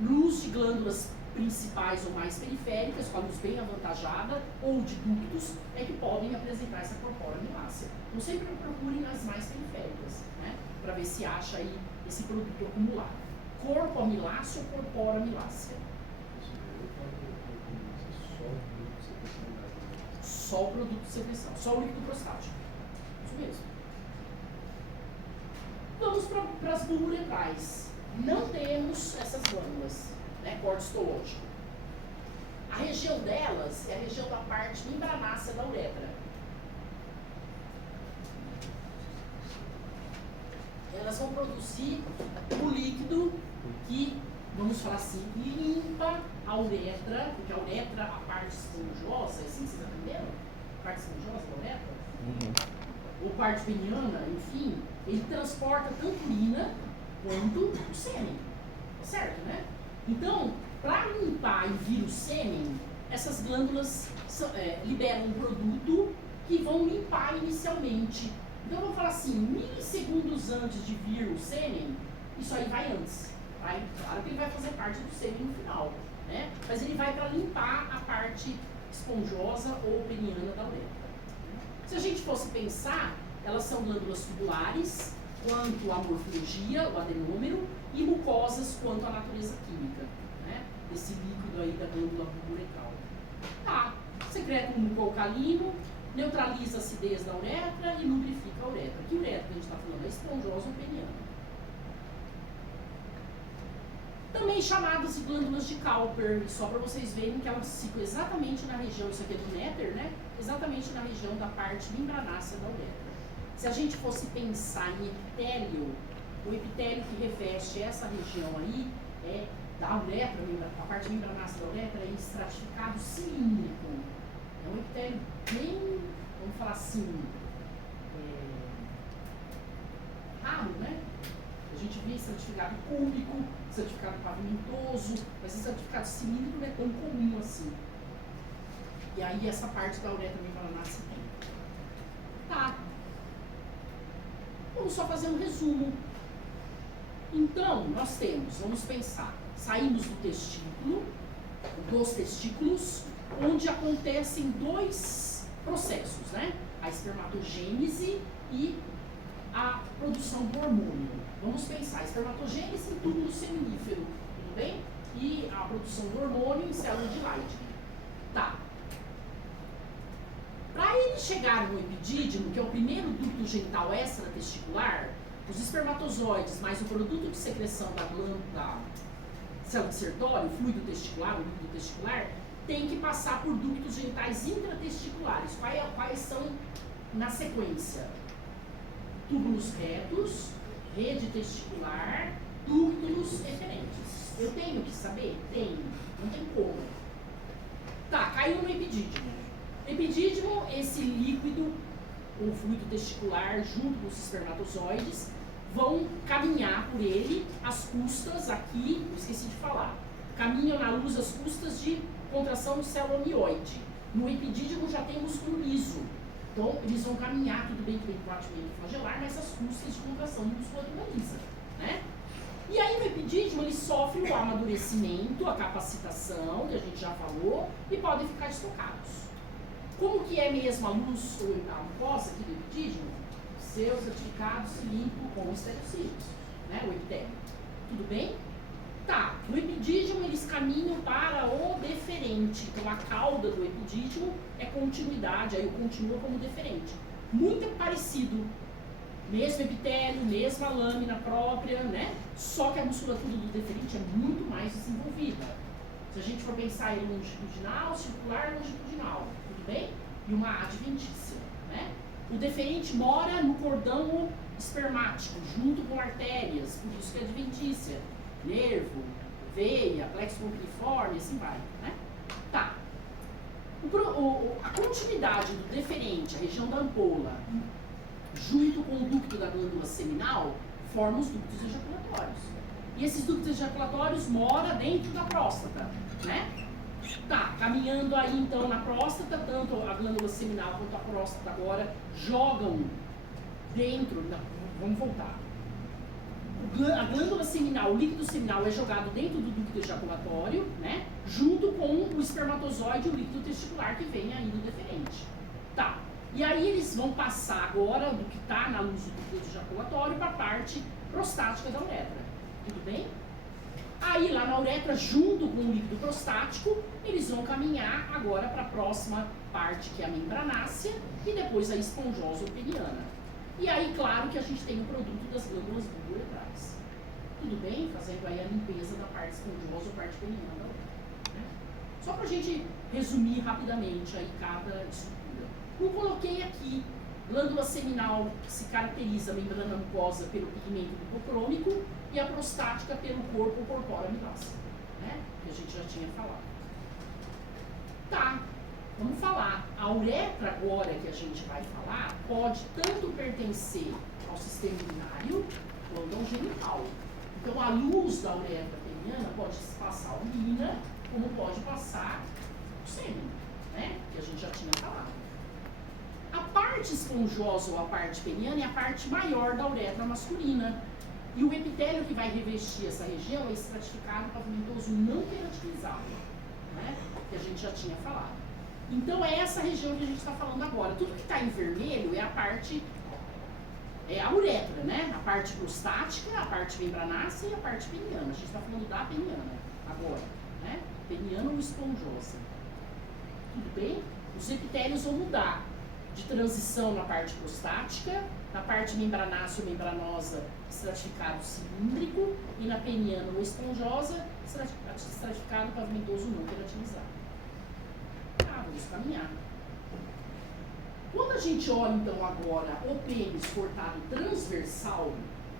Luz de glândulas principais ou mais periféricas, com a luz bem avantajada, ou de ductos, é que podem apresentar essa corpora milácea. Então sempre procurem as mais periféricas, né? Para ver se acha aí esse produto acumulado. Corpo miláceo ou corpora milácea? Só o produto de secreção, só o líquido prostático. Isso mesmo. Vamos para as bulburetrais. Não temos essas glândulas, né, corte histológico. A região delas é a região da parte membranácea da uretra. Elas vão produzir o líquido que, vamos falar assim, limpa a uretra, porque a uretra, a parte esponjosa, é assim que vocês aprenderam? A parte esponjosa da uretra? Ou parte peniana, enfim, ele transporta tanto urina quanto o sêmen. Certo, né? Então, para limpar e vir o sêmen, essas glândulas liberam um produto que vão limpar inicialmente. Então, vamos falar assim, milissegundos antes de vir o sêmen, isso aí vai antes. Vai, claro que ele vai fazer parte do sêmen no final, né? Mas ele vai para limpar a parte esponjosa ou peniana da uretra. Se a gente fosse pensar, elas são glândulas tubulares, quanto à morfologia, o adenômero, e mucosas quanto à natureza química, né? Esse líquido aí da glândula bulburetal. Tá, secreta um mucoalcalino, neutraliza a acidez da uretra e lubrifica a uretra. Que uretra que a gente está falando? É esponjosa ou peniana. Também chamadas de glândulas de Cowper, só para vocês verem que elas ficam exatamente na região, isso aqui é do néter, né? Exatamente na região da parte membranácea da uretra. Se a gente fosse pensar em epitélio, o epitélio que reveste essa região aí é da uretra, a parte membranácea da uretra é estratificado cilíndrico. É um epitélio bem, vamos falar assim, raro, né? A gente vê estratificado cúbico, estratificado pavimentoso, mas estratificado cilíndrico não é tão comum assim. E aí essa parte da uretra membranácea tem. Tá. Vamos só fazer um resumo. Então, nós temos, vamos pensar, saímos do testículo, dos testículos, onde acontecem dois processos, né? A espermatogênese e a produção do hormônio. Vamos pensar, espermatogênese em túbulo seminífero, tudo bem? E a produção do hormônio em célula de Leydig. Tá. Para ele chegar no epidídimo, que é o primeiro ducto genital extratesticular, os espermatozoides mais o produto de secreção da glândula, da célula dissertória, o fluido testicular, o líquido testicular, tem que passar por ductos genitais intratesticulares. Quais são na sequência? Túbulos retos, rede testicular, ductos eferentes. Eu tenho que saber? Tenho. Não tem como. Tá, caiu no epidídimo. Epidídimo, esse líquido, o fluido testicular, junto com os espermatozoides, vão caminhar por ele às custas, aqui, esqueci de falar, caminham na luz às custas de contração de célula mioide. No epidídimo já tem músculo liso. Então, eles vão caminhar, tudo bem que tem batimento flagelar, mas as custas de contração de musculatura lisa, né? E aí, no epidídimo, eles sofrem o amadurecimento, a capacitação, que a gente já falou, e podem ficar estocados. Como que é mesmo a luz, a mucosa aqui do epidídimo? Seu certificado cilíndrico com estereocílios, né? O epitélio. Tudo bem? Tá, no epidídimo eles caminham para o deferente. Então a cauda do epidídimo é continuidade, aí o continua como deferente. Muito parecido. Mesmo epitélio, mesma lâmina própria, né? Só que a musculatura do deferente é muito mais desenvolvida. Se a gente for pensar em longitudinal, circular, longitudinal, tudo bem? E uma adventícia, né? O deferente mora no cordão espermático, junto com artérias, por isso que é adventícia. Nervo, veia, plexo bronquiforme, assim vai, né? Tá. A continuidade do deferente, a região da ampola, junto com o ducto da glândula seminal, forma os ductos ejaculatórios. E esses ductos ejaculatórios moram dentro da próstata, né? Tá, caminhando aí então na próstata, tanto a glândula seminal quanto a próstata agora jogam dentro da... Vamos voltar. A glândula seminal, o líquido seminal é jogado dentro do ducto ejaculatório, né? Junto com o espermatozoide e o líquido testicular que vem aí do deferente. Tá. E aí eles vão passar agora do que está na luz do ducto ejaculatório para a parte prostática da uretra. Tudo bem? Aí lá na uretra, junto com o líquido prostático, eles vão caminhar agora para a próxima parte, que é a membranácea, e depois a esponjosa ou peniana. E aí, claro que a gente tem o produto das glândulas bulbouretrais. Tudo bem? Fazendo aí a limpeza da parte esponjosa ou parte peniana da uretra, né? Só para a gente resumir rapidamente aí cada estrutura. Eu coloquei aqui glândula seminal, que se caracteriza a membrana mucosa pelo pigmento lipocrômico, e a prostática pelo corpo corpóreo amiláceo, né? Que a gente já tinha falado. Tá, vamos falar. A uretra agora que a gente vai falar pode tanto pertencer ao sistema urinário quanto ao genital. Então a luz da uretra peniana pode passar a urina, como pode passar o sêmen, né? Que a gente já tinha falado. A parte esponjosa ou a parte peniana é a parte maior da uretra masculina. E o epitélio que vai revestir essa região é estratificado pavimento não queratinizado, né? Que a gente já tinha falado. Então é essa região que a gente está falando agora. Tudo que está em vermelho é a parte, é a uretra, né? A parte prostática, a parte membranácea e a parte peniana. A gente está falando da peniana agora, né? Peniana ou esponjosa. Tudo bem? Os epitélios vão mudar de transição na parte prostática, na parte membranácea ou membranosa, estratificado cilíndrico, e na peniana ou esponjosa, estratificado pavimentoso não queratinizado. Tá, vamos caminhar. Quando a gente olha então agora o pênis cortado transversal,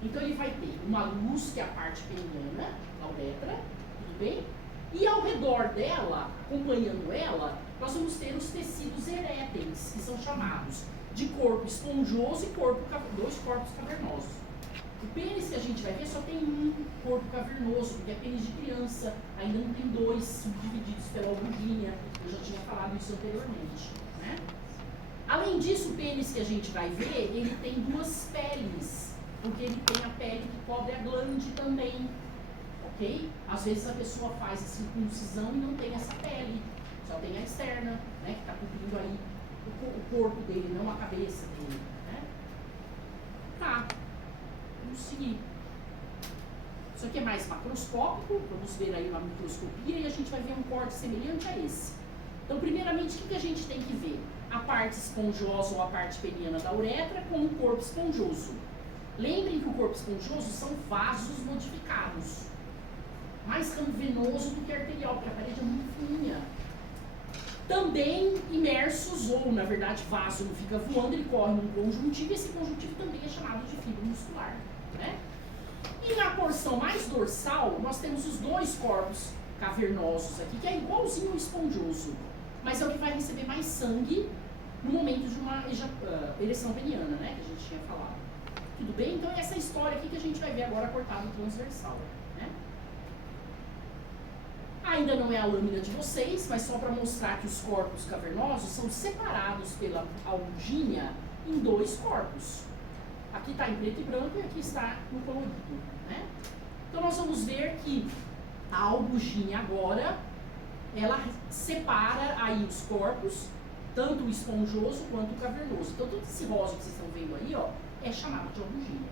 então ele vai ter uma luz, que é a parte peniana, a uretra, tudo bem? E ao redor dela, acompanhando ela, nós vamos ter os tecidos eréteis, que são chamados de corpo esponjoso e dois corpos cavernosos. O pênis que a gente vai ver só tem um corpo cavernoso, porque é pênis de criança, ainda não tem dois subdivididos pela albuginha, eu já tinha falado isso anteriormente, né? Além disso, o pênis que a gente vai ver, ele tem duas peles, porque ele tem a pele que cobre a glande também, ok? Às vezes a pessoa faz a circuncisão e não tem essa pele, só tem a externa, né, que está cobrindo aí o corpo dele, não a cabeça dele, né? Tá, vamos seguir. Isso aqui é mais macroscópico, vamos ver aí uma microscopia e a gente vai ver um corte semelhante a esse. Então, primeiramente, o que a gente tem que ver? A parte esponjosa ou a parte peniana da uretra com o corpo esponjoso. Lembrem que o corpo esponjoso são vasos modificados, mais ramo venoso do que arterial, porque a parede é muito fininha. Também imersos, ou na verdade vaso não fica voando, ele corre num conjuntivo, e esse conjuntivo também é chamado de fibra muscular, né? E na porção mais dorsal, nós temos os dois corpos cavernosos aqui, que é igualzinho ao esponjoso, mas é o que vai receber mais sangue no momento de uma ereção peniana, né, que a gente tinha falado. Tudo bem? Então é essa história aqui que a gente vai ver agora cortado transversal, né? Ainda não é a lâmina de vocês, mas só para mostrar que os corpos cavernosos são separados pela albuginha em dois corpos. Aqui está em preto e branco e aqui está no colorido, né? Então nós vamos ver que a albuginha agora, ela separa aí os corpos, tanto o esponjoso quanto o cavernoso. Então todo esse rosa que vocês estão vendo aí, ó, é chamado de albuginha.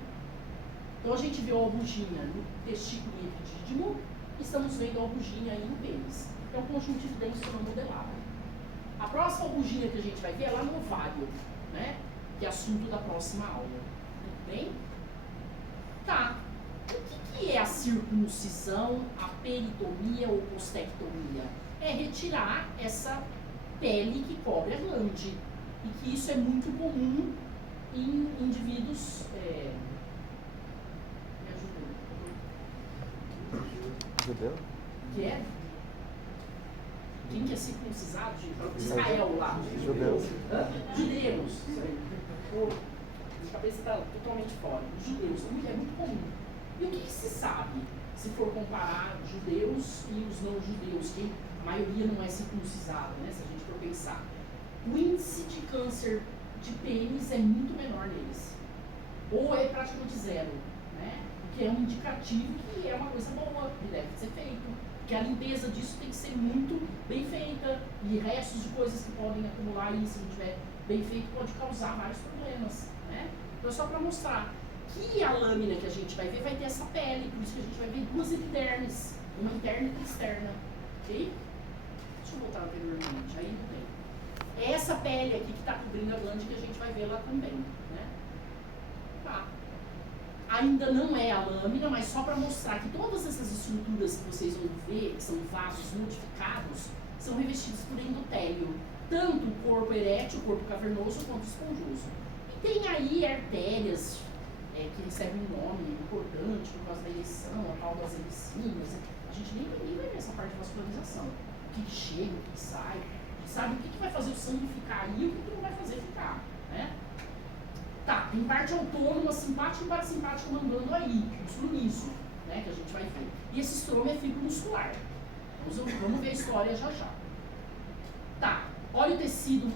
Então a gente vê a albuginha no testículo epidídimo, estamos vendo a albuginha aí no pênis. É um conjuntivo denso não modelado. A próxima albuginha que a gente vai ver é lá no ovário, né? Que é assunto da próxima aula. Tudo bem? Tá. O que é a circuncisão, a peritomia ou postectomia? É retirar essa pele que cobre a glande. E que isso é muito comum em indivíduos... Me ajuda. Judeu? Que é? Quem que é circuncisado, gente? Israel lá. Judeus. Judeus. A cabeça está totalmente fora. Os judeus, é muito comum. E o que se sabe, se for comparar judeus e os não judeus, que a maioria não é circuncisada, né, se a gente for pensar? O índice de câncer de pênis é muito menor neles. Ou é praticamente zero, né? O que é um indicativo que é uma coisa boa, que deve ser feito. Que a limpeza disso tem que ser muito bem feita. E restos de coisas que podem acumular aí, se não tiver bem feito, pode causar vários problemas, né? Então é só para mostrar que a lâmina que a gente vai ver vai ter essa pele, por isso que a gente vai ver duas epidermes, uma interna e uma externa, ok? Deixa eu voltar anteriormente, aí não tem. É essa pele aqui que está cobrindo a glande que a gente vai ver lá também, né? Tá. Ainda não é a lâmina, mas só para mostrar que todas essas estruturas que vocês vão ver, que são vasos modificados, são revestidos por endotélio. Tanto o corpo erétil, o corpo cavernoso, quanto o esponjoso. E tem aí artérias que recebem um nome importante por causa da ereção, a tal das ericinhas. A gente nem vai ver essa parte de vascularização. O que chega, o que sai. A gente sabe o que vai fazer o sangue ficar aí e o que não vai fazer ficar, né? Tá, tem parte autônoma, simpática e parasimpática mandando aí, músculo liso, né, que a gente vai ver. E esse estroma é fibro muscular. Vamos ver a história já já. Tá, olha o tecido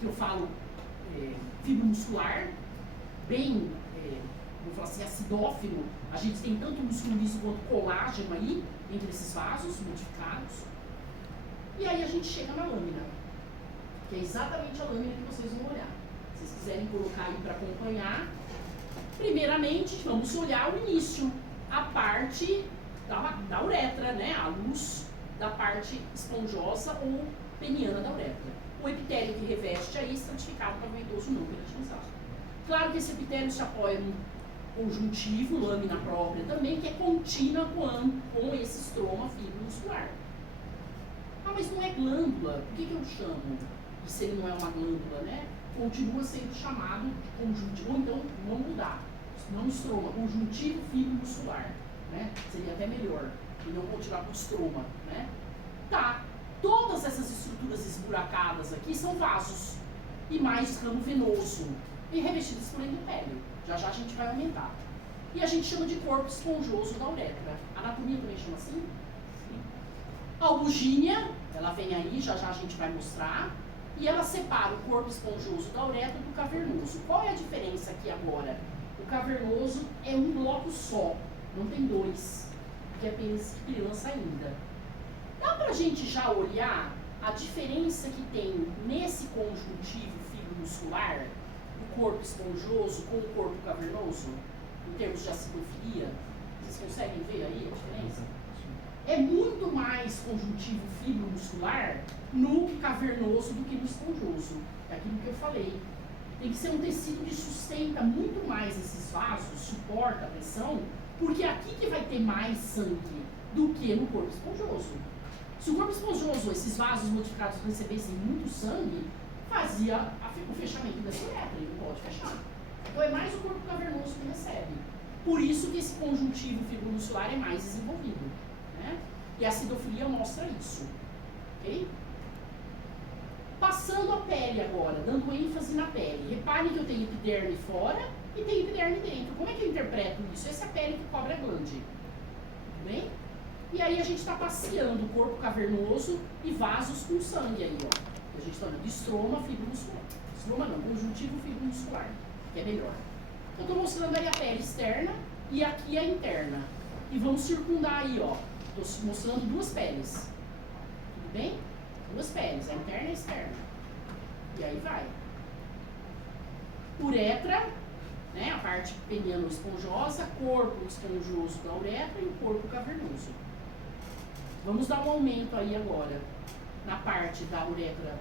que eu falo, fibro muscular, bem, vou falar assim, acidófilo. A gente tem tanto músculo liso quanto colágeno aí, entre esses vasos modificados. E aí a gente chega na lâmina, que é exatamente a lâmina que vocês vão olhar. Se vocês quiserem colocar aí para acompanhar, primeiramente vamos olhar o início, a parte da uretra, né? A luz da parte esponjosa ou peniana da uretra. O epitélio que reveste aí, estratificado pavimentoso não queratinizado. Claro que esse epitélio se apoia num conjuntivo, lâmina própria também, que é contínua com esse estroma fibro muscular. Ah, mas não é glândula, por que eu chamo? E se ele não é uma glândula, né? Continua sendo chamado de conjuntivo, ou então não mudar, não estroma, conjuntivo fibro muscular, né? Seria até melhor, e não continuar com estroma, né? Tá, todas essas estruturas esburacadas aqui são vasos, e mais ramo venoso, e revestidos por endotélio. Já já a gente vai aumentar. E a gente chama de corpo esponjoso da uretra. A anatomia também chama assim? A albuginha, ela vem aí, já já a gente vai mostrar. E ela separa o corpo esponjoso da uretra do cavernoso. Qual é a diferença aqui agora? O cavernoso é um bloco só, não tem dois, que é apenas criança ainda. Dá pra gente já olhar a diferença que tem nesse conjuntivo fibromuscular, o corpo esponjoso com o corpo cavernoso, em termos de acidofilia? Vocês conseguem ver aí a diferença? É muito mais conjuntivo fibromuscular no cavernoso do que no esponjoso. É aquilo que eu falei. Tem que ser um tecido que sustenta muito mais esses vasos, suporta a pressão, porque é aqui que vai ter mais sangue do que no corpo esponjoso. Se o corpo esponjoso, esses vasos modificados recebessem muito sangue, fazia o fechamento dessa uretra, ele não pode fechar. Então é mais o corpo cavernoso que recebe. Por isso que esse conjuntivo fibromuscular é mais desenvolvido. Né? E a acidofilia mostra isso. Ok? Passando a pele agora, dando ênfase na pele. Reparem que eu tenho epiderme fora e tenho epiderme dentro. Como é que eu interpreto isso? Essa é a pele que cobre a glande. Tudo bem? E aí a gente está passeando o corpo cavernoso e vasos com sangue aí, ó. A gente está falando de estroma fibromuscular. Estroma não, conjuntivo fibromuscular, que é melhor. Eu estou mostrando aí a pele externa e aqui a interna. E vamos circundar aí, ó. Estou mostrando duas peles. Tudo bem? Duas peles, a interna e a externa. E aí vai. Uretra, né? A parte peniano-esponjosa, corpo esponjoso da uretra e o corpo cavernoso. Vamos dar um aumento aí agora na parte da uretra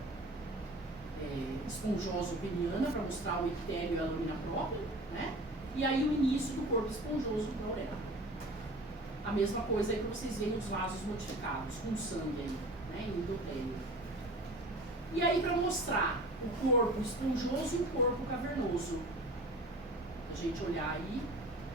esponjoso-peniana para mostrar o epitélio e a lâmina própria, né? E aí o início do corpo esponjoso da uretra. A mesma coisa aí para vocês verem os vasos modificados, com sangue aí, né? E endotélio. E aí para mostrar o corpo esponjoso e o corpo cavernoso. A gente olhar aí,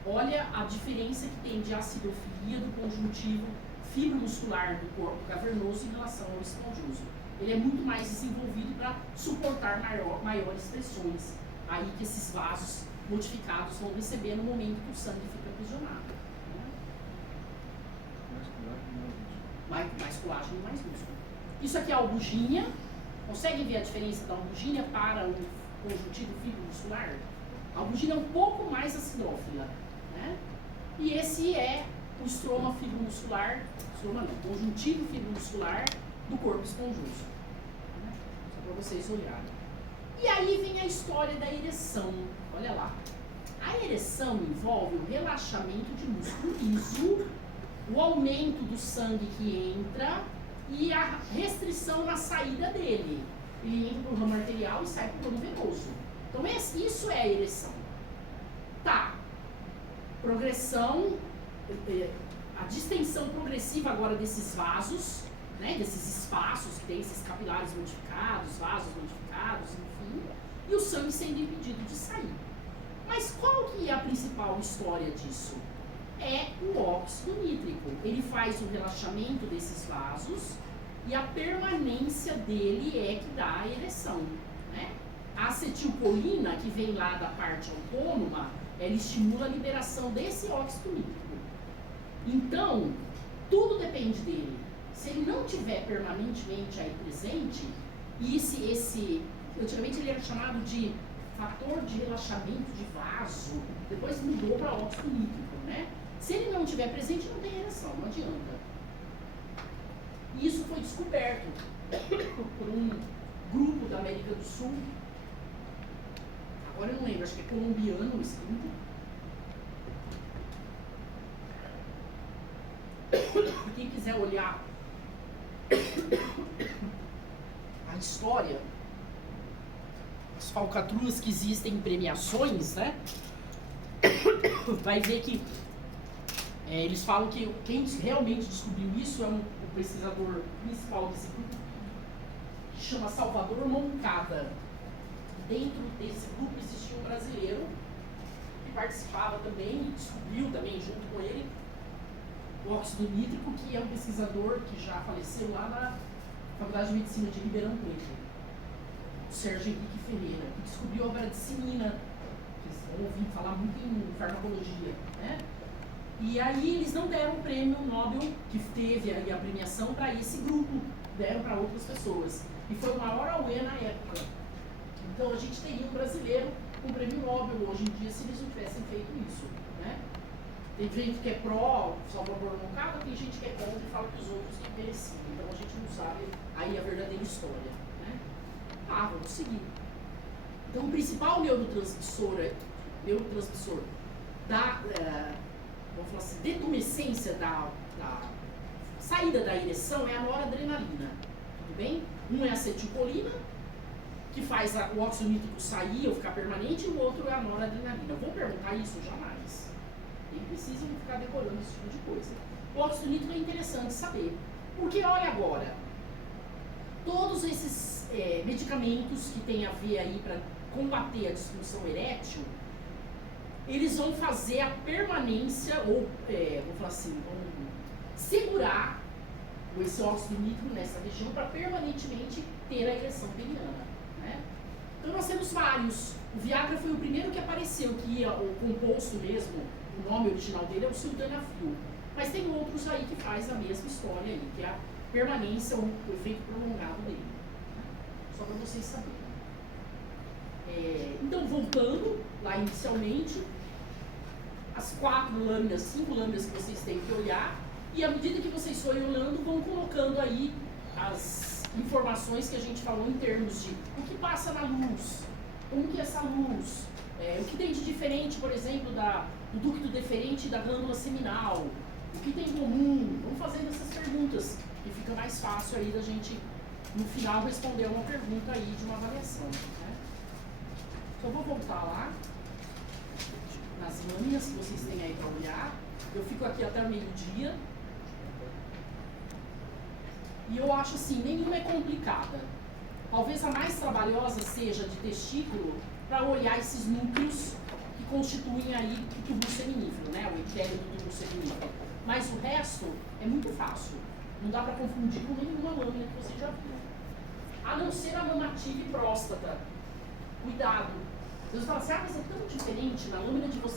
olha a diferença que tem de acidofilia do conjuntivo fibromuscular do corpo cavernoso em relação ao esponjoso. Ele é muito mais desenvolvido para suportar maiores pressões aí que esses vasos modificados vão receber no momento que o sangue fica aprisionado. Né? Mais colágeno e mais músculo. Isso aqui é a albuginha. Conseguem ver a diferença da albuginha para o conjuntivo fibromuscular? A albuginha é um pouco mais acidófila, né? E esse é o estroma fibromuscular, conjuntivo fibromuscular do corpo esponjoso. Né? Só para vocês olharem. E aí vem a história da ereção. Olha lá. A ereção envolve o relaxamento de músculo liso, o aumento do sangue que entra e a restrição na saída dele. Ele entra para o ramo arterial e sai para o ramo venoso. Então isso é a ereção. Tá. Progressão, a distensão progressiva agora desses vasos, né, desses espaços que tem esses capilares modificados, vasos modificados, enfim, e o sangue sendo impedido de sair. Mas qual que é a principal história disso? É o óxido nítrico. Ele faz o relaxamento desses vasos e a permanência dele é que dá a ereção, né? A acetilcolina, que vem lá da parte autônoma, ela estimula a liberação desse óxido nítrico. Então, tudo depende dele. Se ele não tiver permanentemente aí presente, e antigamente ele era chamado de fator de relaxamento de vaso, depois mudou para óxido nítrico, né? Se ele não estiver presente, não tem ereção, não adianta. E isso foi descoberto por um grupo da América do Sul. Agora eu não lembro, acho que é colombiano o estudo. Quem quiser olhar a história, as falcatruas que existem em premiações, né? Vai ver que eles falam que quem realmente descobriu isso é o pesquisador principal desse grupo, que chama Salvador Moncada. Dentro desse grupo existia um brasileiro que participava também e descobriu também junto com ele o óxido nítrico, que é um pesquisador que já faleceu lá na Faculdade de Medicina de Ribeirão Preto, o Sérgio Henrique Ferreira, que descobriu a bradicimina, que vocês vão ouvir falar muito em farmacologia, né? E aí eles não deram o prêmio Nobel, que teve aí a premiação, para esse grupo, deram para outras pessoas. E foi o maior auê na época. Então a gente teria um brasileiro com prêmio Nobel hoje em dia se eles não tivessem feito isso, né? Tem gente que é pró Salvador Moncada, tem gente que é contra e fala que os outros que mereciam. Então a gente não sabe aí a verdadeira história, né? Ah, vamos seguir. Então o principal neurotransmissor da vamos falar assim, detumescência da saída da ereção é a noradrenalina, tudo bem? Um é a acetilcolina, que faz o óxido nítrico sair ou ficar permanente, e o outro é a noradrenalina. Eu vou perguntar isso? Jamais. Nem precisam ficar decorando esse tipo de coisa. O óxido nítrico é interessante saber, porque olha agora, todos esses medicamentos que tem a ver aí para combater a disfunção erétil, eles vão fazer a permanência, ou vamos falar assim, vão segurar esse óxido nítrico nessa região para permanentemente ter a ereção peniana, né? Então nós temos vários. O Viagra foi o primeiro que apareceu, que o composto mesmo, o nome original dele é o sildenafil. Mas tem outros aí que faz a mesma história aí, que é a permanência, o efeito prolongado dele, né? Só para vocês saberem. Então, voltando lá inicialmente, as 5 lâminas que vocês têm que olhar, e à medida que vocês forem olhando, vão colocando aí as informações que a gente falou em termos de o que passa na luz, como que essa luz O que tem de diferente, por exemplo, do ducto deferente da glândula seminal? O que tem em comum? Vamos fazendo essas perguntas, que fica mais fácil aí da gente, no final, responder uma pergunta aí de uma avaliação. Né? Então, eu vou voltar lá, nas lâminas que vocês têm aí para olhar. Eu fico aqui até o meio-dia. E eu acho assim, nenhuma é complicada. Talvez a mais trabalhosa seja de testículo, para olhar esses núcleos que constituem aí o túbulo seminífero, né? O epitélio do túbulo seminífero. Mas o resto é muito fácil. Não dá para confundir com nenhuma lâmina que você já viu. A não ser a mamativa e próstata. Cuidado. Você fala assim, mas é tão diferente na lâmina de vocês.